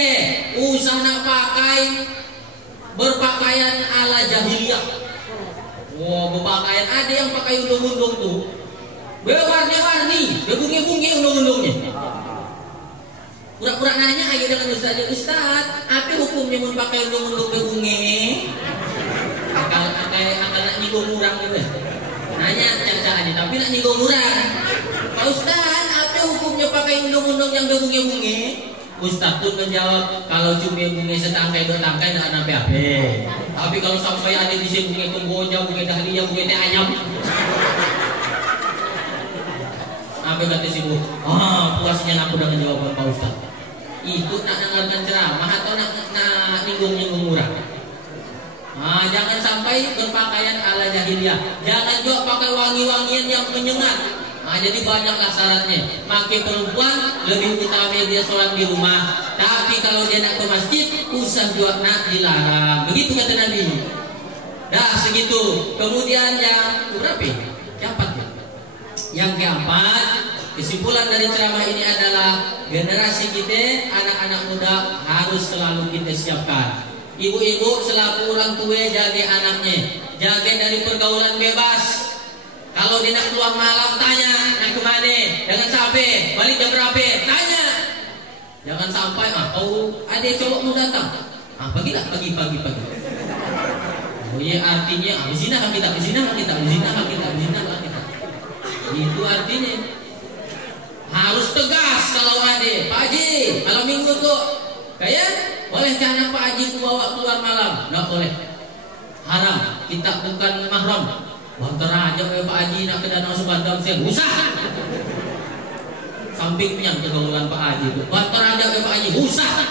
usah nak pakai berpakaian ala jahiliyah. Wow, berpakaian ada yang pakai undung-undung tuh, berwarna-warni, berbungi-bungi undung-undungnya. Pura-pura nanya aja dengan Ustaz, apa hukumnya mau pakai undung-undung berbungi? Akal nak nyinggung murang gitu. Nanya caca-caca tapi nak nyinggung murang. Pak Ustaz, apa hukumnya pakai undung-undung yang berbungi-bungi? Ustaz pun menjawab, kalau cuma bunga setangkai 2 tangkai tidak ada apa. Tapi kalau sampai ada di sini bunga kemboja, bunga dahlia, bunga teh ayam. Apa kata si Bu? Puasnya aku dengan jawaban Pak Ustaz. Itu nak dengarkan ceramah atau nak nyinggung-nyinggung murah? Jangan sampai berpakaian ala jahiliyah. Jangan juga pakai wangi-wangian yang menyengat. Jadi banyaklah syaratnya. Maka perempuan lebih utama dia sholat di rumah. Tapi kalau dia nak ke masjid, usah juga nak dilarang. Begitu kata Nabi. Dah segitu. Kemudian yang berapa? Keempat ya. Yang keempat, kesimpulan dari ceramah ini adalah generasi kita, anak-anak muda harus selalu kita siapkan. Ibu-ibu selaku orang tua jaga anaknya, jaga dari pergaulan bebas. Kalau dia nak keluar malam tanya nak kemana, dengan siapa, balik jam berapa, tanya. Jangan sampai ada cowok mau datang, pagilah pagi. Oh iya artinya zina kita. Itu artinya harus tegas kalau ada. Pak Haji, malam minggu tuh kayak boleh anak Pak Haji bawa keluar malam? Nggak boleh, haram. Kita bukan mahram. Bantar aja kayak Pak Haji nak ke Danau Subandang, saya usah. sampingnya pergaulan Pak Haji itu. Bakar ada ke Pak Haji, usah.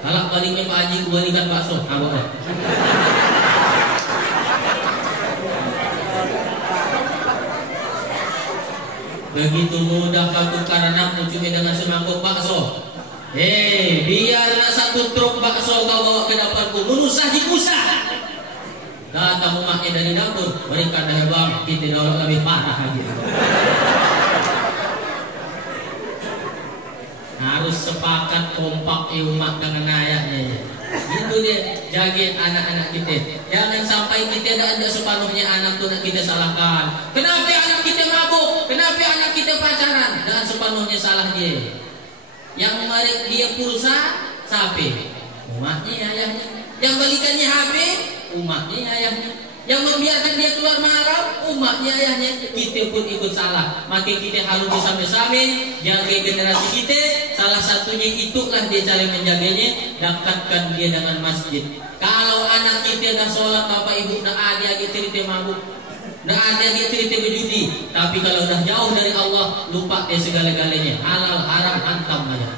Kalau baliknya Pak Haji balikan bakso, apa? Begitu mudah kau tukar anakmu cuma dengan semangkuk bakso. Biar nak satu truk bakso kau bawa ke dapurku, menusah dikusah. Datang umatnya dari dapur, berikan dah bang, kita dah lebih parah lagi. Harus sepakat kompak umat dengan ayahnya. Itu dia, jagain anak-anak kita. Jangan sampai kita tidak ada separuhnya anak tu nak kita salahkan. Kenapa anak kita mabuk? Kenapa anak kita pacaran? Dan separuhnya salah dia. Yang menarik dia pulsa, siapa? Umatnya, ayahnya. Yang balikannya HP, umatnya, ayahnya. Yang membiarkan dia keluar malam, umatnya, ayahnya. Kita pun ikut salah. Maka kita harus bersama-sama jaga generasi kita. Salah satunya itulah dia cara menjaganya. Dekatkan dia dengan masjid. Kalau anak kita dah sholat, bapak ibu dah ada lagi cerita mabuk, dah ada lagi cerita berjudi. Tapi kalau dah jauh dari Allah, lupa dia segala-galanya. Halal haram hantam aja.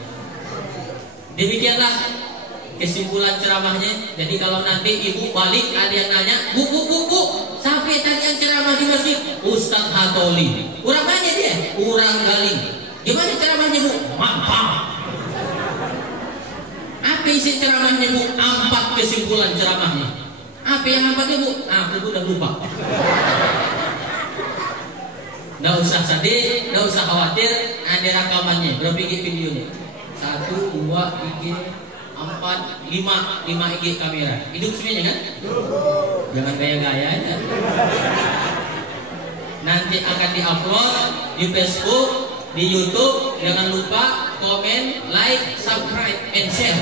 Demikianlah kesimpulan ceramahnya. Jadi kalau nanti ibu balik ada yang nanya, bu, sampai tadi yang ceramah di masjid Ustaz Hatoli. Orang mana dia? Orang Galing. Gimana ceramahnya bu? Mantap. Apa isi ceramahnya bu? 4 kesimpulan ceramahnya. Apa yang 4 bu? Aku udah lupa. Nggak usah sedih, nggak usah khawatir. Ada rekamannya. Berapa IG videonya? 1, 2, 3, 4, 5 IG kamera. Hidup semuanya kan? Jangan gaya-gaya aja. Nanti akan diupload di Facebook, di YouTube. Jangan lupa komen, like, subscribe, and share.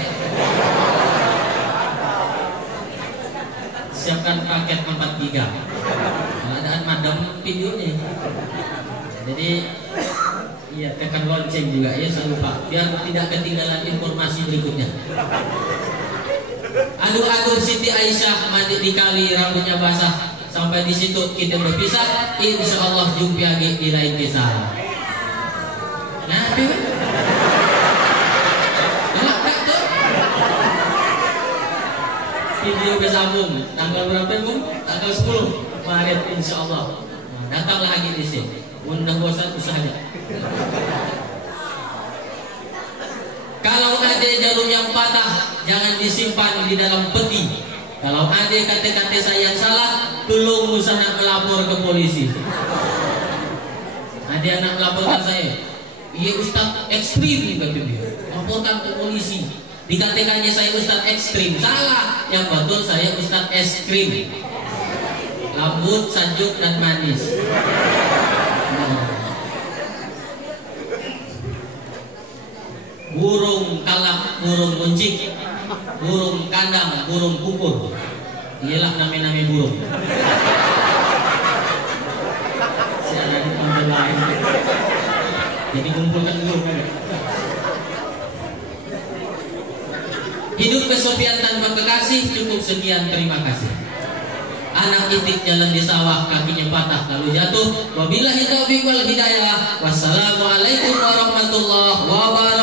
Siapkan paket 4 giga. Keadaan madam videonya. Jadi iya, tekan lonceng juga ya, jangan lupa biar tidak ketinggalan informasi berikutnya. Aduh Siti Aisyah mandi di kali, rambutnya basah. Sampai di situ kita berpisah. Insya Allah jumpa lagi di lain kisah. Nah, video bersambung tanggal berapa Bung? Tanggal 10 Maret insya Allah. Datanglah lagi di sini. Undang bosan usahanya. Kalau ada jarum yang patah, jangan disimpan di dalam peti. Kalau ada kata-kata saya yang salah, tolong usaha melapor ke polisi. Ada anak melaporkan saya, iya Ustaz ekstrim kata dia. Laporkan ke polisi. Dikatakannya saya Ustaz ekstrim, salah. Yang betul saya Ustaz es krim. Lembut, sejuk dan manis. Burung kalak, burung kuncing, burung kandang, burung kukur. Ialah nama-nama burung. Saya ada tempat lain. Jadi kumpulkan dulu kan. Hidup kesepian tanpa kekasih, cukup sekian, terima kasih. Anak itik jalan di sawah, kakinya patah lalu jatuh. Wabillahi taufiq wal hidayah. Wassalamualaikum warahmatullahi wabarakatuh.